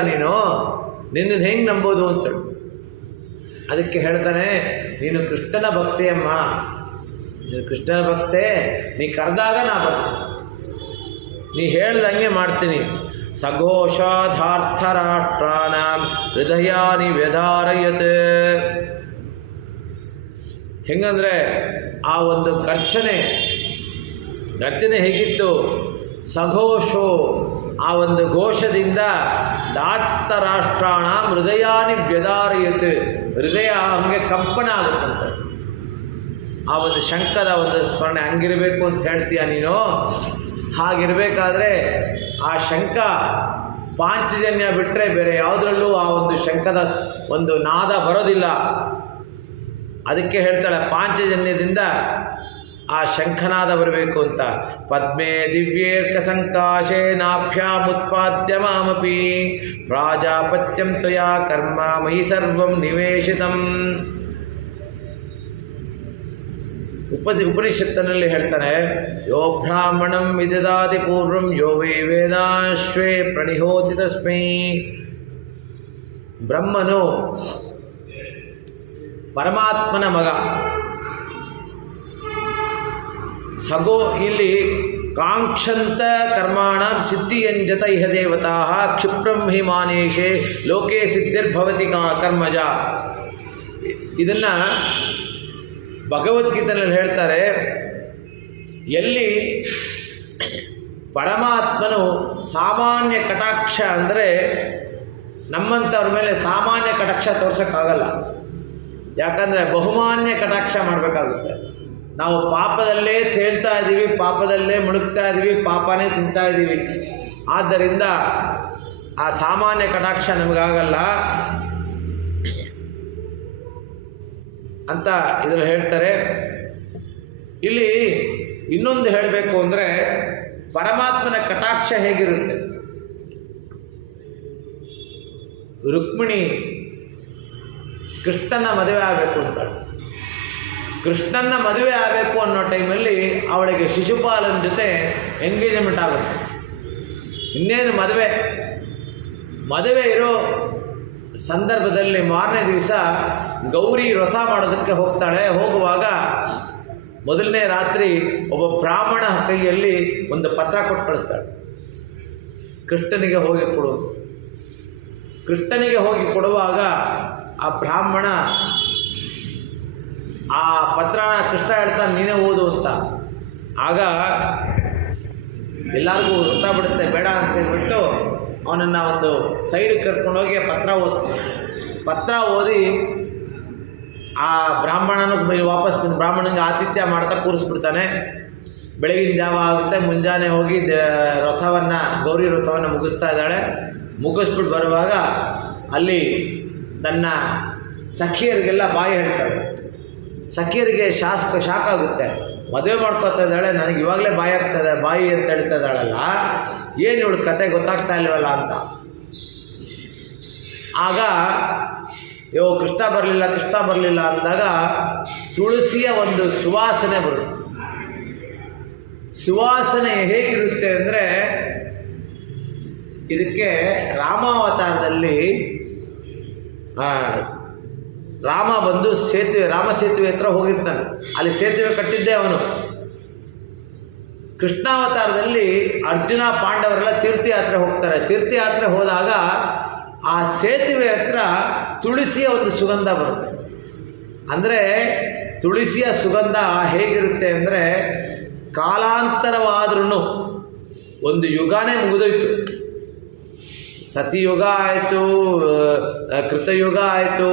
ನಿನ್ನನ್ನು ಹೆಂಗೆ ನಂಬೋದು ಅಂತೇಳಿ. ಅದಕ್ಕೆ ಹೇಳ್ತಾನೆ, ನೀನು ಕೃಷ್ಣನ ಭಕ್ತೆಯಮ್ಮ, ನೀನು ಕೃಷ್ಣನ ಭಕ್ತೆ, ನೀ ಕರೆದಾಗ ನಾ ಬರ್ತೀನಿ, ನೀ ಹೇಳ್ದಂಗೆ ಮಾಡ್ತೀನಿ. ಸಘೋಷಾಧಾರ್ಥರಾಷ್ಟ್ರಾನಾಂ ಹೃದಯಾನಿ ವ್ಯಧಾರಯತ್, ಹೆಂಗಂದರೆ ಆ ಒಂದು ಗರ್ಜನೆ ಹೇಗಿತ್ತು, ಸಘೋಷೋ, ಆ ಒಂದು ಘೋಷದಿಂದ ದಾತ್ತರಾಷ್ಟ್ರಾಣ ಹೃದಯಾನಿ ವ್ಯಧಾರಯತ್, ಹೃದಯ ಹಂಗೆ ಕಂಪನ ಆಗುತ್ತಂತೆ. ಆ ಒಂದು ಶಂಕದ ಒಂದು ಸ್ಮರಣೆ ಹಂಗಿರಬೇಕು ಅಂತ ಹೇಳ್ತೀಯ ನೀನು. ಹಾಗಿರಬೇಕಾದ್ರೆ ಆ ಶಂಖ ಪಾಂಚಜನ್ಯ ಬಿಟ್ಟರೆ ಬೇರೆ ಯಾವುದರಲ್ಲೂ ಆ ಒಂದು ಶಂಖದ ಒಂದು ನಾದ ಬರೋದಿಲ್ಲ. ಅದಕ್ಕೆ ಹೇಳ್ತಾಳೆ, ಪಾಂಚಜನ್ಯದಿಂದ ಆ ಶಂಖನಾದ ಬರಬೇಕು ಅಂತ. ಪದ್ಮೇ ದಿವ್ಯೇರ್ಕ ಸಂಕಾಶೇ ನಾಭ್ಯಾಮುತ್ಪಾದ್ಯ ಮಾಮಪಿ ಪ್ರಾಜಾಪತ್ಯಂ ತ್ವಯಾ ಕರ್ಮ ಮಯಿ ಸರ್ವಂ ನಿವೇಶಿತಂ. ಉಪನಿಷತ್ತಿನಲ್ಲಿ ಹೇಳ್ತಾನೆ, ಯೋ ಬ್ರಾಹ್ಮಣಂ ವಿದದಾತಿ ಪೂರ್ವಂ ಯೋ ವೈ ವೇದಾಶ್ವೇ ಪ್ರಣಿಹೋತಿ ತಸ್ಮೈ. ಬ್ರಹ್ಮನು ಪರಮಾತ್ಮನ ಮಗ. ಸಗೋ ಇಲ್ಲಿ ಕಾಂಕ್ಷಂತ ಕರ್ಮಾಣ ಸಿದ್ಧಿಯಂಜತ ಇಹ ದೇವತಾ ಕ್ಷಿಪ್ರಂ ಹಿ ಮಾನೇಶೇ ಲೋಕೆ ಸಿದ್ಧಿರ್ಭವತಿ ಕರ್ಮಜ. ಇದನ್ನು ಭಗವದ್ಗೀತೆಯಲ್ಲಿ ಹೇಳ್ತಾರೆ, ಎಲ್ಲಿ ಪರಮಾತ್ಮನು ಸಾಮಾನ್ಯ ಕಟಾಕ್ಷ ಅಂದರೆ ನಮ್ಮಂಥವ್ರ ಮೇಲೆ ಸಾಮಾನ್ಯ ಕಟಾಕ್ಷ ತೋರ್ಸೋಕ್ಕಾಗಲ್ಲ. ಯಾಕಂದರೆ ಬಹುಮಾನ್ಯ ಕಟಾಕ್ಷ ಮಾಡಬೇಕಾಗುತ್ತೆ. ನಾವು ಪಾಪದಲ್ಲೇ ತೇಳ್ತಾ ಇದ್ದೀವಿ, ಪಾಪದಲ್ಲೇ ಮುಳುಗ್ತಾ ಇದ್ದೀವಿ, ಪಾಪನೇ ತಿಂತಾ ಇದ್ದೀವಿ. ಆದ್ದರಿಂದ ಆ ಸಾಮಾನ್ಯ ಕಟಾಕ್ಷ ನಮಗಾಗಲ್ಲ ಅಂತ ಇದರಲ್ಲಿ ಹೇಳ್ತಾರೆ. ಇಲ್ಲಿ ಇನ್ನೊಂದು ಹೇಳಬೇಕು ಅಂದರೆ ಪರಮಾತ್ಮನ ಕಟಾಕ್ಷ ಹೇಗಿರುತ್ತೆ. ರುಕ್ಮಿಣಿ ಕೃಷ್ಣನ ಮದುವೆ ಆಗಬೇಕು ಅಂತಾಳೆ. ಕೃಷ್ಣನ ಮದುವೆ ಆಗಬೇಕು ಅನ್ನೋ ಟೈಮಲ್ಲಿ ಅವಳಿಗೆ ಶಿಶುಪಾಲನ ಜೊತೆ ಎಂಗೇಜ್ಮೆಂಟ್ ಆಗುತ್ತೆ. ಇನ್ನೇನು ಮದುವೆ ಇರೋ ಸಂದರ್ಭದಲ್ಲಿ ಮಾರನೇ ದಿವಸ ಗೌರಿ ವ್ರತ ಮಾಡೋದಕ್ಕೆ ಹೋಗ್ತಾಳೆ. ಹೋಗುವಾಗ ಮೊದಲನೇ ರಾತ್ರಿ ಒಬ್ಬ ಬ್ರಾಹ್ಮಣ ಕೈಯಲ್ಲಿ ಒಂದು ಪತ್ರ ಕೊಟ್ಟು ಕಳಿಸ್ತಾಳೆ, ಕೃಷ್ಣನಿಗೆ ಹೋಗಿ ಕೊಡೋದು. ಕೃಷ್ಣನಿಗೆ ಹೋಗಿ ಕೊಡುವಾಗ ಆ ಬ್ರಾಹ್ಮಣ ಆ ಪತ್ರನ ಕೃಷ್ಣ ಹೇಳ್ತಾನೆ, ನೀನೇ ಓದು ಅಂತ. ಆಗ ಎಲ್ಲರಿಗೂ ಗೊತ್ತಾಗ್ಬಿಡುತ್ತೆ, ಬೇಡ ಅಂತೇಳ್ಬಿಟ್ಟು ಅವನನ್ನು ಒಂದು ಸೈಡಿಗೆ ಕರ್ಕೊಂಡೋಗಿ ಪತ್ರ ಓದಿ ಆ ಬ್ರಾಹ್ಮಣನಿಗೆ ವಾಪಸ್ ಬಂದು ಬ್ರಾಹ್ಮಣನಿಗೆ ಆತಿಥ್ಯ ಮಾಡ್ತಾ ಕೂರಿಸ್ಬಿಡ್ತಾನೆ. ಬೆಳಗಿನ ಜಾವ ಆಗುತ್ತೆ, ಮುಂಜಾನೆ ಹೋಗಿ ಗೌರಿ ವ್ರತವನ್ನು ಮುಗಿಸ್ತಾ ಇದ್ದಾಳೆ. ಮುಗಿಸ್ಬಿಟ್ಟು ಬರುವಾಗ ಅಲ್ಲಿ ತನ್ನ ಸಖಿಯರಿಗೆಲ್ಲ ಬಾಯಿ ಹೇಳ್ತಾಳೆ. ಸಖಿಯರಿಗೆ ಶಾಕ್ ಆಗುತ್ತೆ. ಮದುವೆ ಮಾಡ್ಕೊತಾ ಇದ್ದಾಳೆ, ನನಗೆ ಇವಾಗಲೇ ಬಾಯಿ ಆಗ್ತದೆ, ಬಾಯಿ ಅಂತ ಹೇಳ್ತಾ ಇದ್ದಾಳಲ್ಲ, ಏನು ಇವಳು ಕತೆ ಗೊತ್ತಾಗ್ತಾ ಇಲ್ವಲ್ಲ ಅಂತ. ಆಗ ಕೃಷ್ಣ ಬರಲಿಲ್ಲ ಅಂದಾಗ ತುಳಸಿಯ ಒಂದು ಸುವಾಸನೆ ಬರುತ್ತೆ. ಸುವಾಸನೆ ಹೇಗಿರುತ್ತೆ ಅಂದರೆ, ಇದಕ್ಕೆ ರಾಮಾವತಾರದಲ್ಲಿ ರಾಮ ಬಂದು ರಾಮ ಸೇತುವೆ ಹತ್ರ ಹೋಗಿರ್ತಾನೆ. ಅಲ್ಲಿ ಸೇತುವೆ ಕಟ್ಟಿದ್ದೆ ಅವನು. ಕೃಷ್ಣಾವತಾರದಲ್ಲಿ ಅರ್ಜುನ ಪಾಂಡವರೆಲ್ಲ ತೀರ್ಥಯಾತ್ರೆ ಹೋಗ್ತಾರೆ. ತೀರ್ಥಯಾತ್ರೆ ಹೋದಾಗ ಆ ಸೇತುವೆ ಹತ್ರ ತುಳಸಿಯ ಒಂದು ಸುಗಂಧ ಬರುತ್ತೆ. ಅಂದರೆ ತುಳಸಿಯ ಸುಗಂಧ ಹೇಗಿರುತ್ತೆ ಅಂದರೆ, ಕಾಲಾಂತರವಾದ್ರೂ ಒಂದು ಯುಗನೇ ಮುಗಿದೋಯ್ತು, ಸತಿಯುಗ ಆಯಿತು, ಕೃತಯುಗ ಆಯಿತು,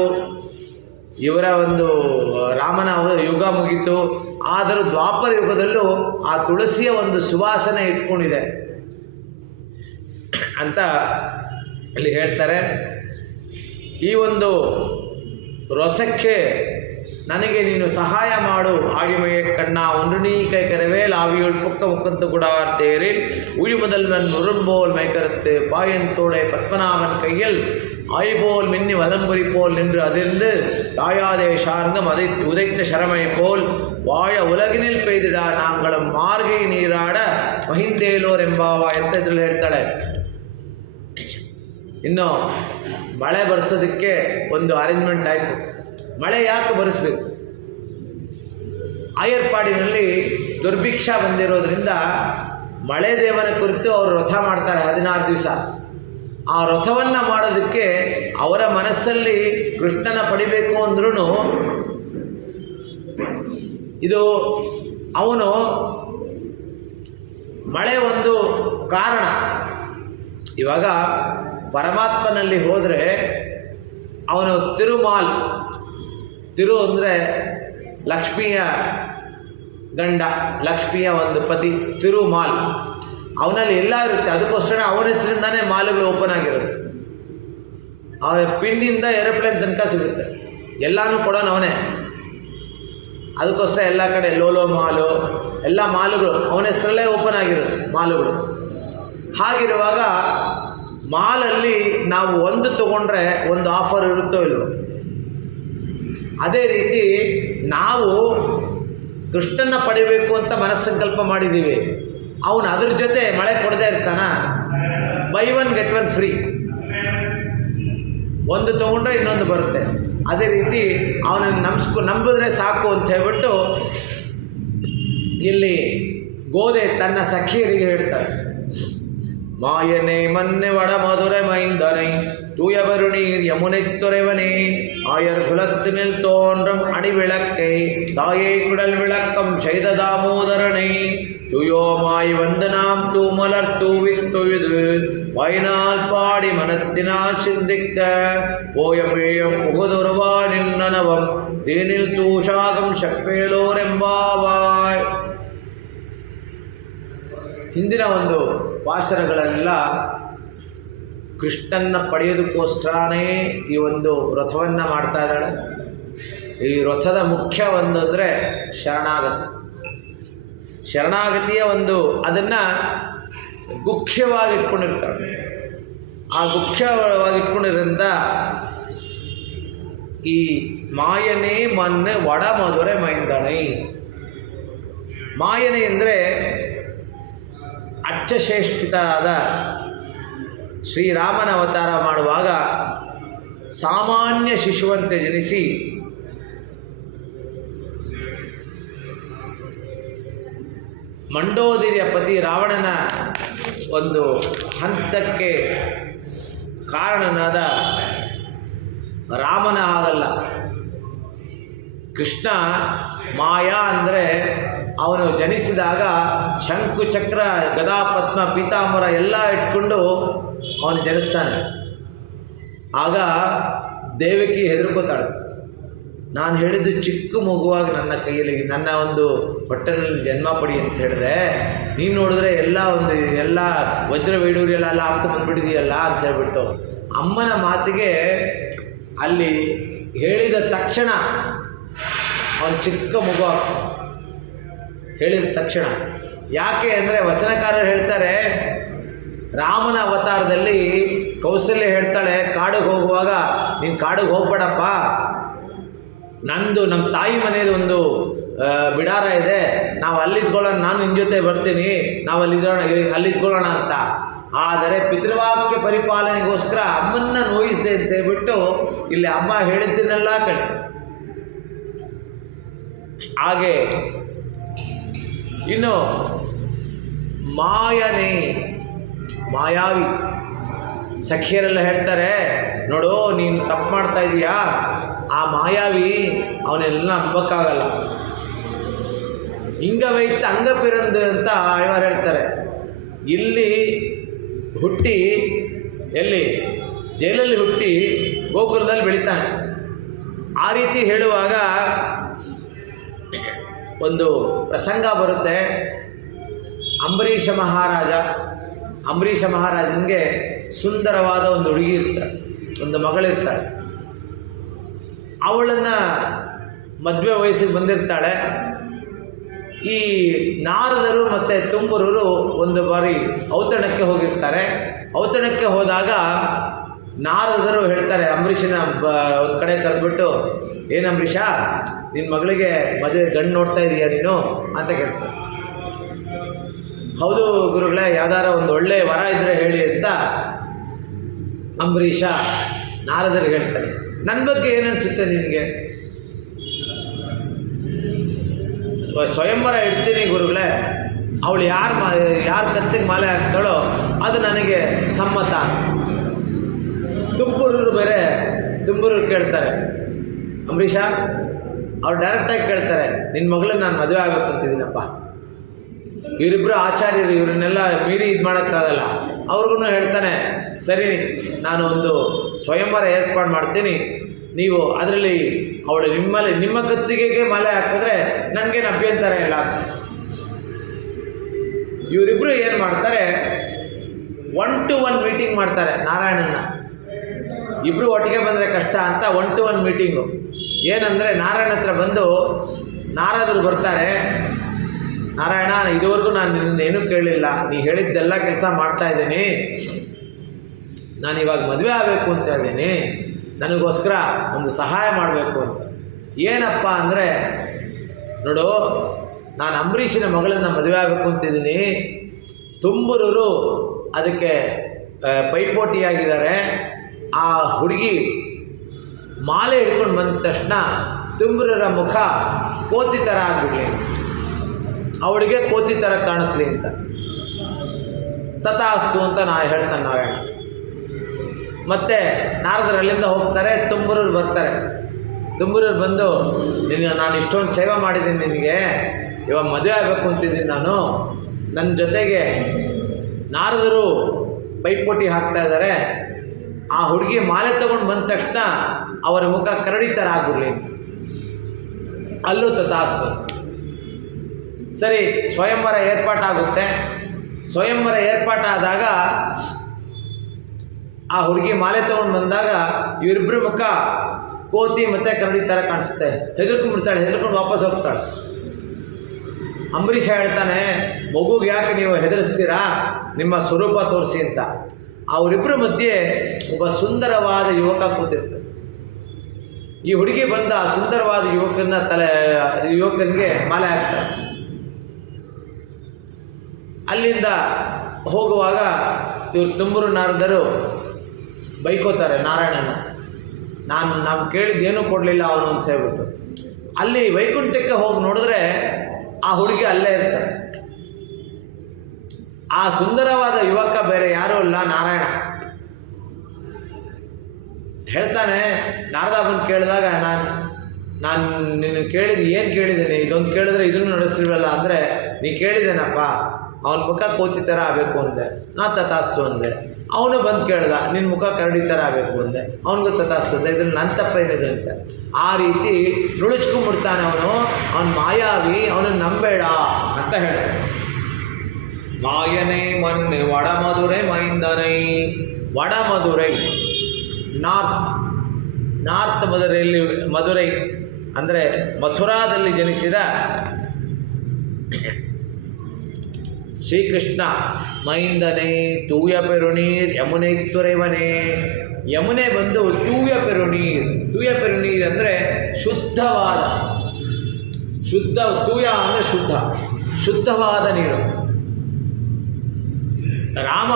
ಇವರ ಒಂದು ರಾಮನ ಯುಗ ಮುಗೀತು, ಆದರೂ ದ್ವಾಪರ ಯುಗದಲ್ಲೂ ಆ ತುಳಸಿಯ ಒಂದು ಸುವಾಸನೆ ಇಟ್ಕೊಂಡಿದೆ ಅಂತ ಅಲ್ಲಿ ಹೇಳ್ತಾರೆ. ಈ ಒಂದು ರಥಕ್ಕೆ ನನಗೆ ನೀನು ಸಹಾಯ ಮಾಡು, ஆகிமையை கண்ணா ஒன்று நீ கை கரவேல் ஆவியுள் புக்க முக்கந்து குடார் தேரில் உழி முதல்வன் நுறும்போல் மைக்கருத்து பாயன் தோளை பத்மநாபன் கையில் ஆய்போல் மின்னி வலம்புரி போல் நின்று அதிர்ந்து தாயாதே சார்ந்தும் அதை உதைத்த சரமை போல் வாழ உலகினில் பெய்திடா நாங்களும் மார்கை ನೀರಾಡ ಮಹಿಂದೇಲೋರ್ ಎಂಬಾವ ಅಂತ ಇದ್ರಲ್ಲಿ ಹೇಳ್ತಾಳೆ. ಇನ್ನು ಮಳೆ ಬರೆಸೋದಕ್ಕೆ ಒಂದು ಅರೇಂಜ್ಮೆಂಟ್ ಆಯಿತು. ಮಳೆ ಯಾಕೆ ಬರೆಸ್ಬೇಕು? ಆಯರ್ಪಾಡಿನಲ್ಲಿ ದುರ್ಭಿಕ್ಷ ಬಂದಿರೋದ್ರಿಂದ ಮಳೆ ದೇವನ ಕುರಿತು ಅವರು ರಥ ಮಾಡ್ತಾರೆ 16 ದಿವಸ. ಆ ರಥವನ್ನು ಮಾಡೋದಕ್ಕೆ ಅವರ ಮನಸ್ಸಲ್ಲಿ ಕೃಷ್ಣನ ಪಡಿಬೇಕು ಅಂದ್ರೂ ಇದು ಅವನು ಮಳೆ ಒಂದು ಕಾರಣ. ಇವಾಗ ಪರಮಾತ್ಮನಲ್ಲಿ ಹೋದರೆ ಅವನು ತಿರು ಅಂದರೆ ಲಕ್ಷ್ಮಿಯ ಗಂಡ, ಲಕ್ಷ್ಮಿಯ ಒಂದು ಪತಿ ತಿರುಮಾಲ್. ಅವನಲ್ಲಿ ಎಲ್ಲ ಇರುತ್ತೆ. ಅದಕ್ಕೋಸ್ಕರ ಅವನ ಹೆಸರಿಂದಾನೇ ಮಾಲ್ಗಳು ಓಪನ್ ಆಗಿರುತ್ತೆ. ಅವನ ಪಿಂಡಿಯಿಂದ ಏರೋಪ್ಲೇನ್ ತನಕ ಸಿಗುತ್ತೆ, ಎಲ್ಲನೂ ಕೊಡೋನು ಅವನೇ. ಅದಕ್ಕೋಸ್ಕರ ಎಲ್ಲ ಕಡೆ ಲೋಲೋ ಮಾಲು, ಎಲ್ಲ ಮಾಲುಗಳು ಅವನ ಹೆಸರಲ್ಲೇ ಓಪನ್ ಆಗಿರುತ್ತೆ ಮಾಲುಗಳು. ಹಾಗಿರುವಾಗ ಮಾಲಲ್ಲಿ ನಾವು ಒಂದು ತೊಗೊಂಡ್ರೆ ಒಂದು ಆಫರ್ ಇರುತ್ತೋ ಇಲ್ವೋ, ಅದೇ ರೀತಿ ನಾವು ಕೃಷ್ಣನ ಪಡಿಬೇಕು ಅಂತ ಮನಸ್ಸಂಕಲ್ಪ ಮಾಡಿದ್ದೀವಿ. ಅವನು ಅದ್ರ ಜೊತೆ ಮಳೆ ಕೊಡದೇ ಇರ್ತಾನ? ಬೈ 1 get 1 ಫ್ರೀ, ಒಂದು ತೊಗೊಂಡ್ರೆ ಇನ್ನೊಂದು ಬರುತ್ತೆ. ಅದೇ ರೀತಿ ಅವನನ್ನು ನಂಬಿದ್ರೆ ಸಾಕು ಅಂತ ಹೇಳ್ಬಿಟ್ಟು ಇಲ್ಲಿ ಗೋದೆ ತನ್ನ ಸಖಿಯರಿಗೆ ಹೇಳ್ತಾರೆ, மாயனை மன்னை வட மதுரை மைந்தனை தூயவருநீர் யமுனை துறைவனே ஆயர் குலத்தினில் தோன்றும் அணிவிளக்கை தாயை குடல் விளக்கம் செய்த தாமோதரனை துயோமாய் வந்து நாம் தூமலர் தூவித் தொழுது வாயினால் பாடி மனத்தினால் சிந்திக்க போயமிழியம் புகுதுருவா நின்னனவம் தீனில் தூஷாகம் ಶಕ್ಪೇಲೋರೆಂಬಾವಾಯ್. ಹಿಂದಿನ ಒಂದು ವಾಚನಗಳೆಲ್ಲ ಕೃಷ್ಣನ ಪಡೆಯೋದಕ್ಕೋಸ್ಕರನೇ ಈ ಒಂದು ರಥವನ್ನು ಮಾಡ್ತಾ ಇದ್ದಾಳೆ. ಈ ರಥದ ಮುಖ್ಯ ಒಂದು ಅಂದರೆ ಶರಣಾಗತಿ. ಶರಣಾಗತಿಯ ಒಂದು ಅದನ್ನು ಗುಖ್ಯವಾಗಿ ಇಟ್ಕೊಂಡಿರ್ತಾಳೆ. ಆ ಗುಖ್ಯವಾಗಿ ಇಟ್ಕೊಂಡಿರೋದ್ರಿಂದ ಈ ಮಾಯನೇ ಮನ್ನೆ ವಡ ಮಧುರೆ ಮೈಂದಣೈ. ಮಾಯನೆ ಅಂದರೆ ಅಚ್ಚಶ್ರೇಷ್ಠಿತಾದ ಶ್ರೀರಾಮನ ಅವತಾರ ಮಾಡುವಾಗ ಸಾಮಾನ್ಯ ಶಿಶುವಂತೆ ಜನಿಸಿ ಮಂಡೋದರಿಯ ಪತಿ ರಾವಣನ ಒಂದು ಹಂತಕ್ಕೆ ಕಾರಣನಾದ ರಾಮನ ಹಾಗಲ್ಲ. ಕೃಷ್ಣ ಮಾಯಾ ಅಂದರೆ ಅವನು ಜನಿಸಿದಾಗ ಶಂಕು ಚಕ್ರ ಗದಾ ಪದ್ಮ ಪೀತಾಂಬರ ಎಲ್ಲ ಇಟ್ಕೊಂಡು ಅವನು ಜನಿಸ್ತಾನೆ. ಆಗ ದೇವಕಿ ಹೆದರ್ಕೋತಾಳೆ. ನಾನು ಹೇಳಿದ್ದು ಚಿಕ್ಕ ಮಗುವಾಗಿ ನನ್ನ ಕೈಯಲ್ಲಿ ನನ್ನ ಒಂದು ಹೊಟ್ಟೆನಲ್ಲಿ ಜನ್ಮ ಪಡಿ ಅಂತ ಹೇಳಿದೆ, ನೀನು ನೋಡಿದ್ರೆ ಎಲ್ಲ ವಜ್ರ ವೈಡೂರ್ಯ ಎಲ್ಲ ಹಾಕ್ಕೊಂಡ್ಬಂದ್ಬಿಟ್ಟಿದೆಯಲ್ಲ ಅಂತ ಹೇಳ್ಬಿಟ್ಟು ಅಮ್ಮನ ಮಾತಿಗೆ ಅಲ್ಲಿ ಹೇಳಿದ ತಕ್ಷಣ ಅವನು ಚಿಕ್ಕ ಮಗು ಹೇಳಿದ ತಕ್ಷಣ. ಯಾಕೆ ಅಂದರೆ ವಚನಕಾರರು ಹೇಳ್ತಾರೆ, ರಾಮನ ಅವತಾರದಲ್ಲಿ ಕೌಸಲ್ಯ ಹೇಳ್ತಾಳೆ ಕಾಡಿಗೆ ಹೋಗುವಾಗ, ನೀನು ಕಾಡಿಗೆ ಹೋಗ್ಬೇಡಪ್ಪ, ನಮ್ಮ ತಾಯಿ ಮನೆಯದು ಒಂದು ಬಿಡಾರ ಇದೆ, ನಾವು ಅಲ್ಲಿದ್ಕೊಳ್ಳೋಣ, ನಾನು ನಿನ್ನ ಜೊತೆ ಬರ್ತೀನಿ, ನಾವು ಅಲ್ಲಿದ್ಕೊಳ್ಳೋಣ ಅಂತ. ಆದರೆ ಪಿತೃವಾಕ್ಯ ಪರಿಪಾಲನೆಗೋಸ್ಕರ ಅಮ್ಮನ್ನ ನೋಯಿಸಿದೆ ಅಂತ ಹೇಳ್ಬಿಟ್ಟು ಇಲ್ಲಿ ಅಮ್ಮ ಹೇಳಿದ್ದನ್ನೆಲ್ಲ ಕಡೆ ಹಾಗೆ. ಇನ್ನು ಮಾಯನೆ ಮಾಯಾವಿ ಸಖಿಯರೆಲ್ಲ ಹೇಳ್ತಾರೆ, ನೋಡು ನೀನು ತಪ್ಪು ಮಾಡ್ತಾ ಇದೀಯಾ, ಆ ಮಾಯಾವಿ ಅವನೆಲ್ಲ ನಂಬಕ್ಕಾಗಲ್ಲ, ಹಿಂಗ ವೈತ್ ಅಂಗ ಪಿರಂದು ಅಂತ ಆಳ್ವಾರು ಹೇಳ್ತಾರೆ. ಇಲ್ಲಿ ಹುಟ್ಟಿ ಎಲ್ಲಿ ಜೈಲಲ್ಲಿ ಹುಟ್ಟಿ ಗೋಕುಲದಲ್ಲಿ ಬೆಳಿತಾನೆ. ಆ ರೀತಿ ಹೇಳುವಾಗ ಒಂದು ಪ್ರಸಂಗ ಬರುತ್ತೆ. ಅಂಬರೀಷ ಮಹಾರಾಜನಿಗೆ ಸುಂದರವಾದ ಒಂದು ಹುಡುಗಿ ಇರ್ತಾಳೆ, ಒಂದು ಮಗಳಿರ್ತಾಳೆ. ಅವಳನ್ನು ಮದುವೆ ವಯಸ್ಸಿಗೆ ಬಂದಿರ್ತಾಳೆ. ಈ ನಾರದರು ಮತ್ತು ತುಂಬೂರರು ಒಂದು ಬಾರಿ ಔತಣಕ್ಕೆ ಹೋಗಿರ್ತಾರೆ. ಔತಣಕ್ಕೆ ಹೋದಾಗ ನಾರದರು ಹೇಳ್ತಾರೆ, ಅಂಬರೀಷನ ಒಂದು ಕಡೆ ಕರೆದ್ಬಿಟ್ಟು, ಏನು ಅಂಬರೀಷ, ನಿನ್ನ ಮಗಳಿಗೆ ಮದುವೆ ಗಂಡು ನೋಡ್ತಾ ಇದೀಯಾ ನೀನು ಅಂತ ಕೇಳ್ತಾರೆ. ಹೌದು ಗುರುಗಳೇ, ಯಾವ್ದಾರ ಒಂದು ಒಳ್ಳೆಯ ವರ ಇದ್ದರೆ ಹೇಳಿ ಅಂತ ಅಂಬರೀಷ ನಾರದರಿಗೆ ಹೇಳ್ತಾನೆ. ನನ್ನ ಬಗ್ಗೆ ಏನನ್ಸುತ್ತೆ ನಿನಗೆ? ಸ್ವಯಂವರ ಇಡ್ತೀನಿ ಗುರುಗಳೇ, ಅವಳು ಯಾರ ಕತ್ತಿಗೆ ಮಾಲೆ ಹಾಕ್ತಾಳೋ ಅದು ನನಗೆ ಸಮ್ಮತ. ತುಂಬೂರರು ಕೇಳ್ತಾರೆ, ಅಂಬರೀಷ ಅವ್ರು ಡೈರೆಕ್ಟಾಗಿ ಕೇಳ್ತಾರೆ, ನಿನ್ನ ಮಗಳನ್ನ ನಾನು ಮದುವೆ ಆಗಬೇಕು ಅಂತಿದ್ದೀನಪ್ಪ. ಇವರಿಬ್ಬರು ಆಚಾರ್ಯರು, ಇವ್ರನ್ನೆಲ್ಲ ಮೀರಿ ಇದು ಮಾಡೋಕ್ಕಾಗಲ್ಲ. ಅವ್ರಿಗೂ ಹೇಳ್ತಾನೆ, ಸರಿ ನಾನು ಒಂದು ಸ್ವಯಂವರ ಏರ್ಪಾಡು ಮಾಡ್ತೀನಿ, ನೀವು ಅದರಲ್ಲಿ ಅವಳು ನಿಮ್ಮ ಕತ್ತಿಗೆಗೆ ಮಾಲೆ ಹಾಕಿದ್ರೆ ನನಗೇನು ಅಭ್ಯಂತರ ಇಲ್ಲ. ಇವರಿಬ್ಬರು ಏನು ಮಾಡ್ತಾರೆ, 1-to-1 ಮೀಟಿಂಗ್ ಮಾಡ್ತಾರೆ ನಾರಾಯಣನ. ಇಬ್ಬರು ಒಟ್ಟಿಗೆ ಬಂದರೆ ಕಷ್ಟ ಅಂತ 1-to-1 ಮೀಟಿಂಗು. ಏನಂದರೆ ನಾರಾಯಣ ಹತ್ರ ಬಂದು ನಾರದರು ಬರ್ತಾರೆ, ನಾರಾಯಣ ಇದುವರೆಗೂ ನಾನು ನಿನ್ನೇನೂ ಕೇಳಲಿಲ್ಲ, ನೀ ಹೇಳಿದ್ದೆಲ್ಲ ಕೆಲಸ ಮಾಡ್ತಾಯಿದ್ದೀನಿ, ನಾನು ಇವಾಗ ಮದುವೆ ಆಗಬೇಕು ಅಂತ ಇದ್ದೀನಿ, ನನಗೋಸ್ಕರ ಒಂದು ಸಹಾಯ ಮಾಡಬೇಕು ಅಂತ. ಏನಪ್ಪ ಅಂದರೆ, ನೋಡು ನಾನು ಅಂಬರೀಷನ ಮಗಳನ್ನು ಮದುವೆ ಆಗಬೇಕು ಅಂತಿದ್ದೀನಿ, ತುಂಬೂರರು ಅದಕ್ಕೆ ಪೈಪೋಟಿಯಾಗಿದ್ದಾರೆ. ಆ ಹುಡುಗಿ ಮಾಲೆ ಹಿಡ್ಕೊಂಡು ಬಂದ ತಕ್ಷಣ ತುಂಬೂರರ ಮುಖ ಕೋತಿ ಥರ ಆಗಿಬಿಡ್ಲಿ, ಅವಳಿಗೆ ಕೋತಿ ಥರ ಕಾಣಿಸ್ಲಿ ಅಂತ. ತಥಾಸ್ತು ಅಂತ ಹೇಳ್ತಾನೆ ನಾರಾಯಣ. ಮತ್ತು ನಾರದರು ಅಲ್ಲಿಂದ ಹೋಗ್ತಾರೆ, ತುಂಬೂರರು ಬರ್ತಾರೆ. ತುಂಬೂರರು ಬಂದು, ನಾನು ಇಷ್ಟೊಂದು ಸೇವೆ ಮಾಡಿದ್ದೀನಿ ನಿನಗೆ, ಇವಾಗ ಮದುವೆ ಆಗಬೇಕು ಅಂತಿದ್ದೀನಿ ನಾನು, ನನ್ನ ಜೊತೆಗೆ ನಾರದರು ಪೈಪೋಟಿ ಹಾಕ್ತಾ ಇದ್ದಾರೆ, ಆ ಹುಡುಗಿ ಮಾಲೆ ತೊಗೊಂಡು ಬಂದ ತಕ್ಷಣ ಅವರ ಮುಖ ಕರಡಿ ಥರ ಆಗ್ಬಿಡ್ಲಿ. ಅಲ್ಲೂ ತಥಾಸ್ತು. ಸರಿ, ಸ್ವಯಂವರ ಏರ್ಪಾಟಾಗುತ್ತೆ. ಸ್ವಯಂವರ ಏರ್ಪಾಟಾದಾಗ ಆ ಹುಡುಗಿ ಮಾಲೆ ತೊಗೊಂಡು ಬಂದಾಗ ಇವರಿಬ್ಬರ ಮುಖ ಕೋತಿ ಮತ್ತು ಕರಡಿ ಥರ ಕಾಣಿಸುತ್ತೆ. ಹೆದರ್ಕೊಂಡು ವಾಪಸ್ ಹೋಗ್ತಾಳೆ. ಅಂಬರೀಷ ಹೇಳ್ತಾನೆ, ಮಗುಗೆ ಯಾಕೆ ನೀವು ಹೆದರಿಸ್ತೀರಾ, ನಿಮ್ಮ ಸ್ವರೂಪ ತೋರಿಸಿ ಅಂತ. ಅವರಿಬ್ಬರ ಮಧ್ಯೆ ಒಬ್ಬ ಸುಂದರವಾದ ಯುವಕ ಕೂತಿರ್ತಾನೆ. ಈ ಹುಡುಗಿ ಬಂದ ಆ ಸುಂದರವಾದ ಯುವಕನಿಗೆ ಮಾಲೆ ಹಾಕ್ತಾಳೆ. ಅಲ್ಲಿಂದ ಹೋಗುವಾಗ ಇವರು ತುಂಬೂರು ನಾರದರು ಬೈಕೋತಾರೆ ನಾರಾಯಣನ, ನಾವು ಕೇಳಿದ್ದೇನೂ ಕೊಡಲಿಲ್ಲ ಅವನು ಅಂತ ಹೇಳ್ಬಿಟ್ಟು. ಅಲ್ಲಿ ವೈಕುಂಠಕ್ಕೆ ಹೋಗಿ ನೋಡಿದ್ರೆ ಆ ಹುಡುಗಿ ಅಲ್ಲೇ ಇರ್ತಾರೆ. ಆ ಸುಂದರವಾದ ಯುವಕ ಬೇರೆ ಯಾರೂ ಇಲ್ಲ, ನಾರಾಯಣ. ಹೇಳ್ತಾನೆ, ನಾರದ ಬಂದು ಕೇಳಿದಾಗ ನಾನು ನಿನ್ನ ಕೇಳಿದ್ದು ಏನು ಕೇಳಿದ್ದೇನೆ, ಇದೊಂದು ಕೇಳಿದ್ರೆ ಇದನ್ನು ನಡೆಸ್ತಿಲ್ವಲ್ಲ ಅಂದರೆ, ನೀ ಕೇಳಿದ್ದೇನಪ್ಪ, ಅವನ ಮುಖ ಕೋತಿ ಥರ ಆಗಬೇಕು ಅಂದೆ, ನಾ ತಥಾಸ್ತು ಅಂದೆ. ಅವನು ಬಂದು ಕೇಳ್ದ, ನಿನ್ನ ಮುಖ ಕರಡಿ ಥರ ಆಗಬೇಕು ಅಂದೆ, ಅವನಿಗೂ ತಥಾಸ್ತು ಅಂದೆ. ಇದನ್ನು ನನ್ನ ತಪ್ಪೇನಿದೆ ಅಂತ ಆ ರೀತಿ ನುಳುಚ್ಕೊಂಡ್ಬಿಡ್ತಾನೆ ಅವನು ಮಾಯಾವಿ, ಅವನನ್ನು ನಂಬೇಡ ಅಂತ ಹೇಳ್ತಾನೆ. ಮಾಯನೇ ಮೊನ್ನೆ ವಡಮಧುರೈ ಮೈಂದನೈ. ವಡಮಧುರೈ ನಾರ್ತ್ ಮಧುರೈ ಅಂದರೆ ಮಥುರಾದಲ್ಲಿ ಜನಿಸಿದ ಶ್ರೀಕೃಷ್ಣ. ಮೈಂದನೆ ತೂಯ ಪೆರುನೀರ್ ಯಮುನೆ ತುರೆವನೆ. ಯಮುನೆ ಬಂದು ತೂಯ ಪೆರುನೀರ್ ಅಂದರೆ ಶುದ್ಧವಾದ, ತೂಯ ಅಂದರೆ ಶುದ್ಧವಾದ ನೀರು. ರಾಮ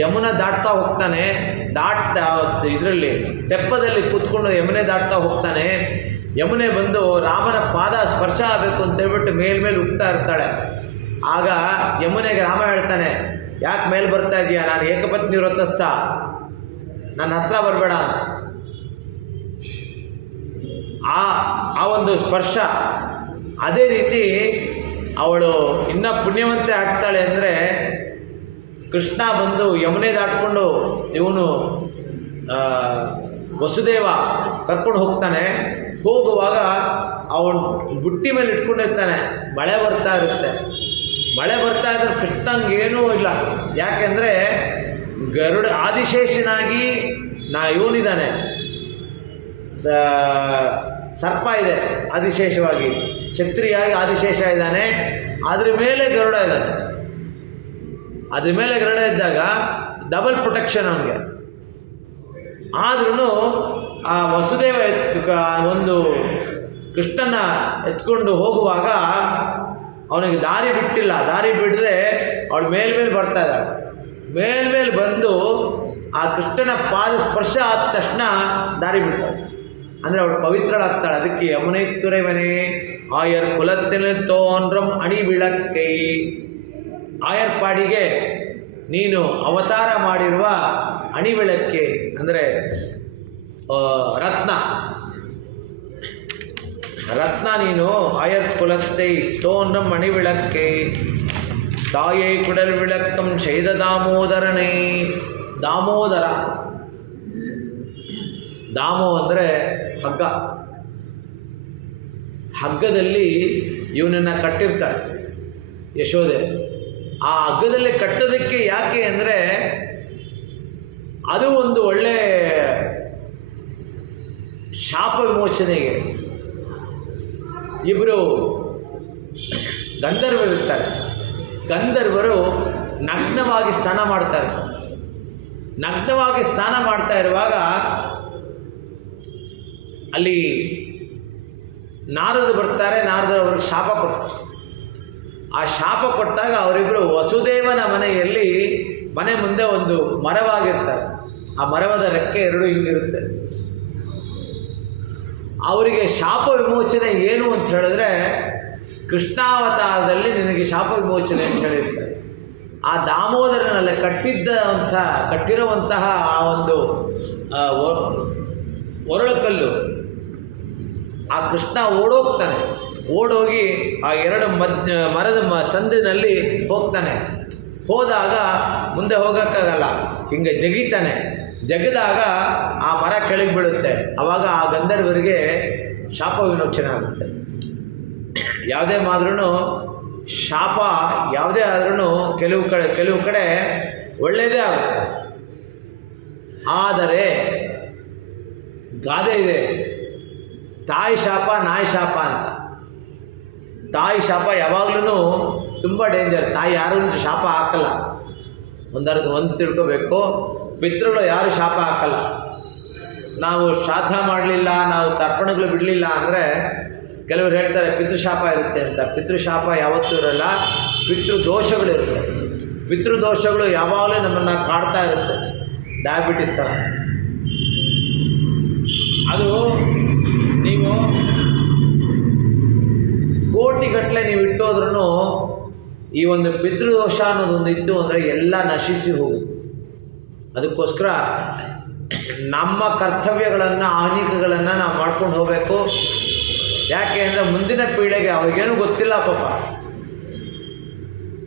ಯಮುನೆ ದಾಟ್ತಾ ಹೋಗ್ತಾನೆ, ಇದರಲ್ಲಿ ತೆಪ್ಪದಲ್ಲಿ ಕೂತ್ಕೊಂಡು ಯಮುನೆ ದಾಟ್ತಾ ಹೋಗ್ತಾನೆ. ಯಮುನೆ ಬಂದು ರಾಮನ ಪಾದ ಸ್ಪರ್ಶ ಆಗಬೇಕು ಅಂತೇಳ್ಬಿಟ್ಟು ಮೇಲ್ಮೇಲೆ ಉಗ್ತಾ ಇರ್ತಾಳೆ. ಆಗ ಯಮುನೆಗೆ ರಾಮ ಹೇಳ್ತಾನೆ, ಯಾಕೆ ಮೇಲೆ ಬರ್ತಾ ಇದೀಯಾ, ನಾನು ಏಕಪತ್ನಿ ವ್ರತಸ್ಥ, ನನ್ನ ಹತ್ರ ಬರಬೇಡ ಅಂತ. ಆ ಒಂದು ಸ್ಪರ್ಶ. ಅದೇ ರೀತಿ ಅವಳು ಇನ್ನೂ ಪುಣ್ಯವಂತೆ ಆಗ್ತಾಳೆ ಅಂದರೆ, ಕೃಷ್ಣ ಬಂದು ಯಮುನೆ ದಾಟ್ಕೊಂಡು ಇವನು ವಸುದೇವ ಕರ್ಕೊಂಡು ಹೋಗ್ತಾನೆ. ಹೋಗುವಾಗ ಅವನು ಬುಟ್ಟಿ ಮೇಲೆ ಇಟ್ಕೊಂಡಿರ್ತಾನೆ. ಮಳೆ ಬರ್ತಾ ಇರುತ್ತೆ. ಮಳೆ ಬರ್ತಾ ಇದ್ರೆ ಕೃಷ್ಣಂಗೆ ಏನೂ ಇಲ್ಲ. ಯಾಕೆಂದರೆ ಗರುಡ ಆದಿಶೇಷನಾಗಿ ಇವನಿದ್ದಾನೆ, ಸರ್ಪ ಇದೆ ಆದಿಶೇಷವಾಗಿ, ಛತ್ರಿಯಾಗಿ ಆದಿಶೇಷ ಇದ್ದಾನೆ. ಅದ್ರ ಮೇಲೆ ಗರುಡ ಇದ್ದಾನೆ. ಅದ್ರ ಮೇಲೆ ಗರುಡ ಇದ್ದಾಗ ಡಬಲ್ ಪ್ರೊಟೆಕ್ಷನ್ ಅವನಿಗೆ. ಆದ್ರೂ ಆ ವಸುದೇವ ಒಂದು ಕೃಷ್ಣನ ಎತ್ಕೊಂಡು ಹೋಗುವಾಗ ಅವನಿಗೆ ದಾರಿ ಬಿಟ್ಟಿಲ್ಲ. ದಾರಿ ಬಿಡದೆ ಅವಳು ಮೇಲ್ಮೇಲೆ ಬರ್ತಾ ಇದ್ದಾಳೆ. ಮೇಲ್ಮೇಲೆ ಬಂದು ಆ ಕೃಷ್ಣನ ಪಾದ ಸ್ಪರ್ಶ ಆದ ತಕ್ಷಣ ದಾರಿ ಬಿಡ್ತಾಳೆ. ಅಂದರೆ ಅವಳು ಪವಿತ್ರಳಾಗ್ತಾಳೆ. ಅದಕ್ಕೆ ಯಮುನೆ ತುರೆವನೇ ಆಯರ್ ಕುಲತ್ತಿನ ತೋನ್ರಂ ಅಣಿ ಬಿಳಕ್ಕೈ. ಆಯರ್ಪಾಡಿಗೆ ನೀನು ಅವತಾರ ಮಾಡಿರುವ ಅಣಿಬೆಳಕ್ಕೆ ಅಂದರೆ ರತ್ನ ನೀನು. ಆಯರ್ ಕುಲತ್ತೈ ತೋನ್ರಂ ಅಣಿವಿಳಕ್ಕೈ ತಾಯೈ ಕುಡಲ್ ವಿಳಕ್ಕಂ ಶೈದ ದಾಮೋದರನೇ. ದಾಮೋದರ, ದಾಮೋ ಅಂದರೆ ಹಗ್ಗ. ಹಗ್ಗದಲ್ಲಿ ಇವನನ್ನು ಕಟ್ಟಿರ್ತಾಳೆ ಯಶೋದೆ. ಆ ಹಗ್ಗದಲ್ಲಿ ಕಟ್ಟೋದಕ್ಕೆ ಯಾಕೆ ಅಂದರೆ ಅದು ಒಂದು ಒಳ್ಳೆ ಶಾಪ ವಿಮೋಚನೆಗೆ. ಇಬ್ಬರು ಗಂಧರ್ವರಿರ್ತಾರೆ. ಗಂಧರ್ವರು ನಗ್ನವಾಗಿ ಸ್ನಾನ ಮಾಡ್ತಾರೆ. ನಗ್ನವಾಗಿ ಸ್ನಾನ ಮಾಡ್ತಾ ಇರುವಾಗ ಅಲ್ಲಿ ನಾರದರು ಬರ್ತಾರೆ. ನಾರದರು ಅವ್ರಿಗೆ ಶಾಪ ಕೊಡ್ತಾರೆ. ಆ ಶಾಪ ಕೊಟ್ಟಾಗ ಅವರಿಬ್ಬರು ವಸುದೇವನ ಮನೆಯಲ್ಲಿ ಮನೆ ಮುಂದೆ ಒಂದು ಮರವಾಗಿರ್ತಾರೆ. ಆ ಮರವಾದ ರೆಕ್ಕೆ ಎರಡು ಹಿಂಗಿರುತ್ತೆ. ಅವರಿಗೆ ಶಾಪ ವಿಮೋಚನೆ ಏನು ಅಂತ ಹೇಳಿದ್ರೆ, ಕೃಷ್ಣಾವತಾರದಲ್ಲಿ ನಿನಗೆ ಶಾಪ ವಿಮೋಚನೆ ಅಂತ ಹೇಳಿರ್ತಾರೆ. ಆ ದಾಮೋದರನಲ್ಲಿ ಕಟ್ಟಿರುವಂತಹ ಆ ಒಂದು ಒರಳುಕಲ್ಲು ಆ ಕೃಷ್ಣ ಓಡೋಗ್ತಾನೆ. ಓಡೋಗಿ ಆ ಎರಡು ಮರದ ಸಂದಿನಲ್ಲಿ ಹೋಗ್ತಾನೆ. ಹೋದಾಗ ಮುಂದೆ ಹೋಗೋಕ್ಕಾಗಲ್ಲ, ಹಿಂಗೆ ಜಗಿತಾನೆ. ಜಗಿದಾಗ ಆ ಮರ ಕೆಳಗೆ ಬೀಳುತ್ತೆ. ಆವಾಗ ಆ ಗಂಧರ್ವರಿಗೆ ಶಾಪ ವಿಮೋಚನೆ ಆಗುತ್ತೆ. ಯಾವುದೇ ಮಾದ್ರೂ ಶಾಪ ಯಾವುದೇ ಆದ್ರೂ ಕೆಲವು ಕಡೆ ಒಳ್ಳೆಯದೇ ಆಗುತ್ತೆ. ಆದರೆ ಗಾದೆ ಇದೆ, ತಾಯಿ ಶಾಪ ನಾಯಿ ಶಾಪ ಅಂತ. ತಾಯಿ ಶಾಪ ಯಾವಾಗಲೂ ತುಂಬ ಡೇಂಜರ್. ತಾಯಿ ಯಾರೂ ಶಾಪ ಹಾಕಲ್ಲ. ಒಂದು ತಿಳ್ಕೋಬೇಕು, ಪಿತೃಗಳು ಯಾರು ಶಾಪ ಹಾಕಲ್ಲ. ನಾವು ಶ್ರಾದ್ದ ಮಾಡಲಿಲ್ಲ, ನಾವು ತರ್ಪಣಗಳು ಬಿಡಲಿಲ್ಲ ಅಂದರೆ ಕೆಲವರು ಹೇಳ್ತಾರೆ ಪಿತೃಶಾಪ ಇರುತ್ತೆ ಅಂತ. ಪಿತೃಶಾಪ ಯಾವತ್ತೂ ಇರಲ್ಲ, ಪಿತೃದೋಷಗಳಿರುತ್ತೆ. ಪಿತೃದೋಷಗಳು ಯಾವಾಗಲೂ ನಮ್ಮನ್ನು ಕಾಡ್ತಾ ಇರುತ್ತೆ. ಡಯಾಬಿಟಿಸ್ ಥರ. ಅದು ನೀವು ಕೋಟಿಗಟ್ಟಲೆ ನೀವು ಇಟ್ಟೋದ್ರೂ ಈ ಒಂದು ಪಿತೃದೋಷ ಅನ್ನೋದೊಂದು ಇತ್ತು ಅಂದರೆ ಎಲ್ಲ ನಶಿಸಿ ಹೋಗುತ್ತೆ. ಅದಕ್ಕೋಸ್ಕರ ನಮ್ಮ ಕರ್ತವ್ಯಗಳನ್ನು ಆಹ್ನಿಕಗಳನ್ನು ನಾವು ಮಾಡ್ಕೊಂಡು ಹೋಗಬೇಕು. ಯಾಕೆ ಅಂದರೆ ಮುಂದಿನ ಪೀಳಿಗೆ ಅವ್ರಿಗೇನು ಗೊತ್ತಿಲ್ಲ ಪಾಪ.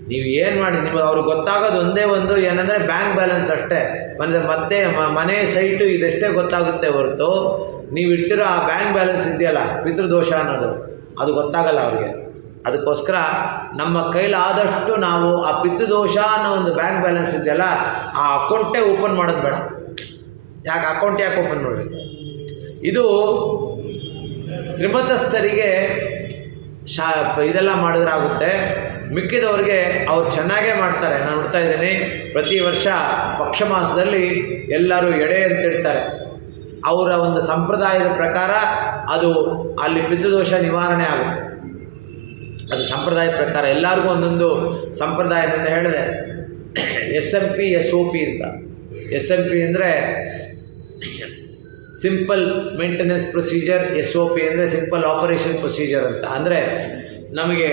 ನೀವು ಏನು ಮಾಡಿ ಅವ್ರಿಗೆ ಗೊತ್ತಾಗೋದು ಒಂದೇ ಒಂದು ಏನಂದರೆ ಬ್ಯಾಂಕ್ ಬ್ಯಾಲೆನ್ಸ್ ಅಷ್ಟೇ. ಮತ್ತೆ ಮನೆ ಸೈಟು ಇದೆಷ್ಟೇ ಗೊತ್ತಾಗುತ್ತೆ ಹೊರತು ನೀವು ಇಟ್ಟಿರೋ ಆ ಬ್ಯಾಂಕ್ ಬ್ಯಾಲೆನ್ಸ್ ಇದೆಯಲ್ಲ ಪಿತೃದೋಷ ಅನ್ನೋದು ಅದು ಗೊತ್ತಾಗಲ್ಲ ಅವ್ರಿಗೆ. ಅದಕ್ಕೋಸ್ಕರ ನಮ್ಮ ಕೈಲಾದಷ್ಟು ನಾವು ಆ ಪಿತೃದೋಷ ಅನ್ನೋ ಒಂದು ಬ್ಯಾಂಕ್ ಬ್ಯಾಲೆನ್ಸ್ ಇದೆಯಲ್ಲ ಆ ಅಕೌಂಟೇ ಓಪನ್ ಮಾಡೋದು ಬೇಡ. ಯಾಕೆ ಅಕೌಂಟ್ ಯಾಕೆ ಓಪನ್ ಮಾಡಬೇಕು? ಇದು ತ್ರಿಮತಸ್ಥರಿಗೆ ಇದೆಲ್ಲ ಮಾಡಿದ್ರಾಗುತ್ತೆ. ಮಿಕ್ಕಿದವ್ರಿಗೆ ಅವ್ರು ಚೆನ್ನಾಗೇ ಮಾಡ್ತಾರೆ. ನಾನು ನೋಡ್ತಾ ಇದ್ದೀನಿ, ಪ್ರತಿ ವರ್ಷ ಪಕ್ಷ ಮಾಸದಲ್ಲಿ ಎಲ್ಲರೂ ಎಡೆ ಅಂತಿಡ್ತಾರೆ. ಅವರ ಒಂದು ಸಂಪ್ರದಾಯದ ಪ್ರಕಾರ ಅದು ಅಲ್ಲಿ ಪಿತೃದೋಷ ನಿವಾರಣೆ ಆಗುತ್ತೆ. ಅದು ಸಂಪ್ರದಾಯದ ಪ್ರಕಾರ ಎಲ್ಲರಿಗೂ ಒಂದೊಂದು ಸಂಪ್ರದಾಯದಿಂದ ಹೇಳಿದೆ. SMP SOP ಅಂತ. SMP ಅಂದರೆ ಸಿಂಪಲ್ ಮೇಂಟೆನೆನ್ಸ್ ಪ್ರೊಸೀಜರ್, SOP ಅಂದರೆ ಸಿಂಪಲ್ ಆಪರೇಷನ್ ಪ್ರೊಸೀಜರ್ ಅಂತ. ಅಂದರೆ ನಮಗೆ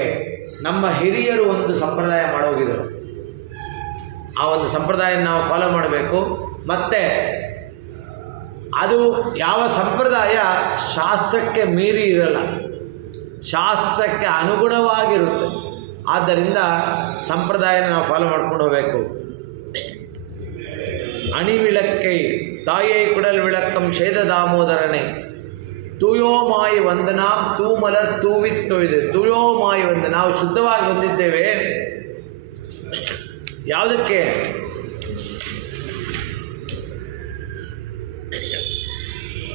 ನಮ್ಮ ಹಿರಿಯರು ಒಂದು ಸಂಪ್ರದಾಯ ಮಾಡೋಗಿದ್ದರು. ಆ ಒಂದು ಸಂಪ್ರದಾಯ ನಾವು ಫಾಲೋ ಮಾಡಬೇಕು. ಮತ್ತು ಅದು ಯಾವ ಸಂಪ್ರದಾಯ ಶಾಸ್ತ್ರಕ್ಕೆ ಮೀರಿ ಇರಲ್ಲ, ಶಾಸ್ತ್ರಕ್ಕೆ ಅನುಗುಣವಾಗಿರುತ್ತೆ. ಆದ್ದರಿಂದ ಸಂಪ್ರದಾಯನ ನಾವು ಫಾಲೋ ಮಾಡ್ಕೊಂಡು ಹೋಗಬೇಕು. ಅಣಿವಿಳಕ್ಕೈ ತಾಯೇ ಕುಡಲ್ ವಿಳಕ್ಕಂ ಶೇದ ದಾಮೋದರನೇ ತೂಯೋ ಮಾಯಿ ವಂದನಾ ತೂಮಲರ್ ತೂವಿತ್ತೊಯ್ದು ತೂಯೋ ಮಾಯಿ ವಂದನ. ನಾವು ಶುದ್ಧವಾಗಿ ಬಂದಿದ್ದೇವೆ. ಯಾವುದಕ್ಕೆ?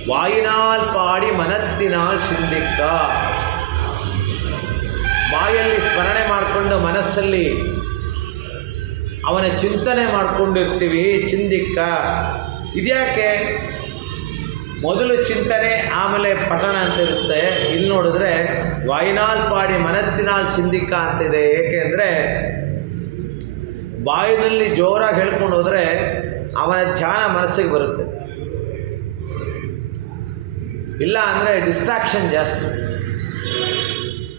ವಾಯಿನಾಲ್ ಪಾಡಿ ಮನತ್ತಿನಾಲ್ ಸಿಂಧಿಕ್ಕ. ಬಾಯಲ್ಲಿ ಸ್ಮರಣೆ ಮಾಡಿಕೊಂಡು ಮನಸ್ಸಲ್ಲಿ ಅವನ ಚಿಂತನೆ ಮಾಡಿಕೊಂಡಿರ್ತೀವಿ. ಚಿಂದಿಕ್ಕ ಇದ್ಯಾಕೆ? ಮೊದಲು ಚಿಂತನೆ ಆಮೇಲೆ ಪಠಣ ಅಂತ ಇರುತ್ತೆ. ಇಲ್ಲಿ ನೋಡಿದ್ರೆ ವಾಯಿನಾಲ್ ಪಾಡಿ ಮನತ್ತಿನಾಲ್ ಸಿಂಧಿಕ್ಕ ಅಂತಿದೆ. ಏಕೆಂದರೆ ಬಾಯಿನಲ್ಲಿ ಜೋರಾಗಿ ಹೇಳ್ಕೊಂಡು ಹೋದರೆ ಅವನ ಧ್ಯಾನ ಮನಸ್ಸಿಗೆ ಬರುತ್ತೆ, ಇಲ್ಲ ಅಂದರೆ ಡಿಸ್ಟ್ರಾಕ್ಷನ್ ಜಾಸ್ತಿ.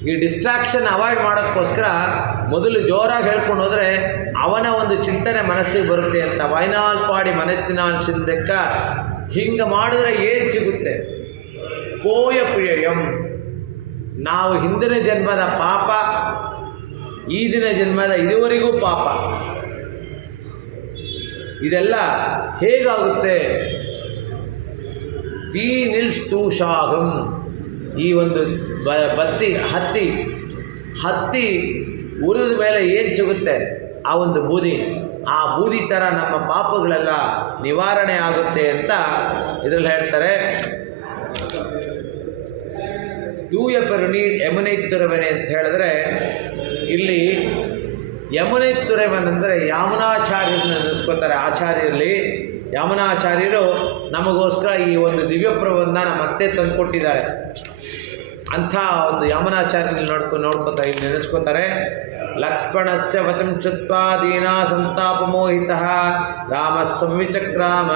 ಈ ಡಿಸ್ಟ್ರಾಕ್ಷನ್ ಅವಾಯ್ಡ್ ಮಾಡೋಕ್ಕೋಸ್ಕರ ಮೊದಲು ಜೋರಾಗಿ ಹೇಳ್ಕೊಂಡು ಹೋದರೆ ಅವನ ಒಂದು ಚಿಂತನೆ ಮನಸ್ಸಿಗೆ ಬರುತ್ತೆ ಅಂತ. ವಾಯಿನಾಲ್ ಪಾಡಿ ಮನತ್ತಿನಾಲ್ ಸಿಂಧಿಕ್ಕ. ಹಿಂಗೆ ಮಾಡಿದ್ರೆ ಏನು ಸಿಗುತ್ತೆ? ಕೋಯ ಪ್ರಿಯಂ. ನಾವು ಹಿಂದಿನ ಜನ್ಮದ ಪಾಪ, ಈ ದಿನ ಜನ್ಮದ ಇದುವರೆಗೂ ಪಾಪ, ಇದೆಲ್ಲ ಹೇಗಾಗುತ್ತೆ? ತೀ ನಿಲ್ಸ್ ತೂಷಾಗಂ. ಈ ಒಂದು ಹತ್ತಿ ಉರಿದ ಮೇಲೆ ಏನು ಸಿಗುತ್ತೆ? ಆ ಒಂದು ಬೂದಿ. ಆ ಬೂದಿ ಥರ ನಮ್ಮ ಪಾಪಗಳೆಲ್ಲ ನಿವಾರಣೆ ಆಗುತ್ತೆ ಅಂತ ಇದರಲ್ಲಿ ಹೇಳ್ತಾರೆ. ತೂಯ ಪೆರುನೀರ್ ಯಮುನೈತ್ತುರವನೆ ಅಂತ ಹೇಳಿದ್ರೆ, ಇಲ್ಲಿ ಯಮುನೈತ್ತುರವನೆಂದರೆ ಯಾಮುನಾಚಾರ್ಯರನ್ನ ನೆನೆಸ್ಕೋತಾರೆ. ಆಚಾರ್ಯರಲ್ಲಿ ಯಾಮುನಾಚಾರ್ಯರು ನಮಗೋಸ್ಕರ ಈ ಒಂದು ದಿವ್ಯ ಪ್ರಬಂಧನ ಮತ್ತೆ ತಂದುಕೊಟ್ಟಿದ್ದಾರೆ. ಅಂಥ ಒಂದು ಯಾಮುನಾಚಾರ್ಯರಲ್ಲಿ ನೋಡ್ಕೋತಾ ಇಲ್ಲಿ ನೆನೆಸ್ಕೋತಾರೆ. ಲಕ್ಷ್ಮಣಸ್ಯ ವಚಂ ಶ್ರುತ್ವಾ ದೀನಾ ಸಂತಾಪಮೋಹಿತಃ ರಾಮ ಸಂವಿಚಕ್ರಾಮ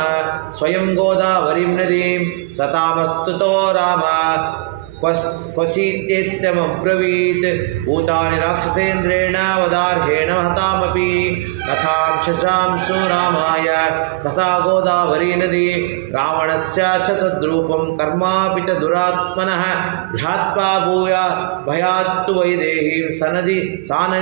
ಸ್ವಯಂ ಗೋದಾವರೀಂ ನದೀಂ ಸತಾಮಸ್ತುತೋ ರಾಮ ಕ್ವಸೀತ್ಯೇತ್ಯಮಬ್ರವೀತ್ ಭೂತಾನಿ ರಾಕ್ಷಸೇಂದ್ರೇಣ ವದಾರ್ಹೇಣ ಹತಾಮಪಿ ತಥಾಂ ಶಶಾಂಸು ರಾಮಾಯ ತಥಾ ಗೋದಾವರೀ ನದಿ ರಾವಣಸ್ಯ ಚ ತದ್ರೂಪಂ ಕರ್ಮಾಪಿ ಚ ದುರಾತ್ಮನಃ ಧ್ಯಾತ್ವಾ ಭೂಯ ಭಯಾತ್ತು ವೈದೇಹೀಂ ಸನದಿ ಸಾನ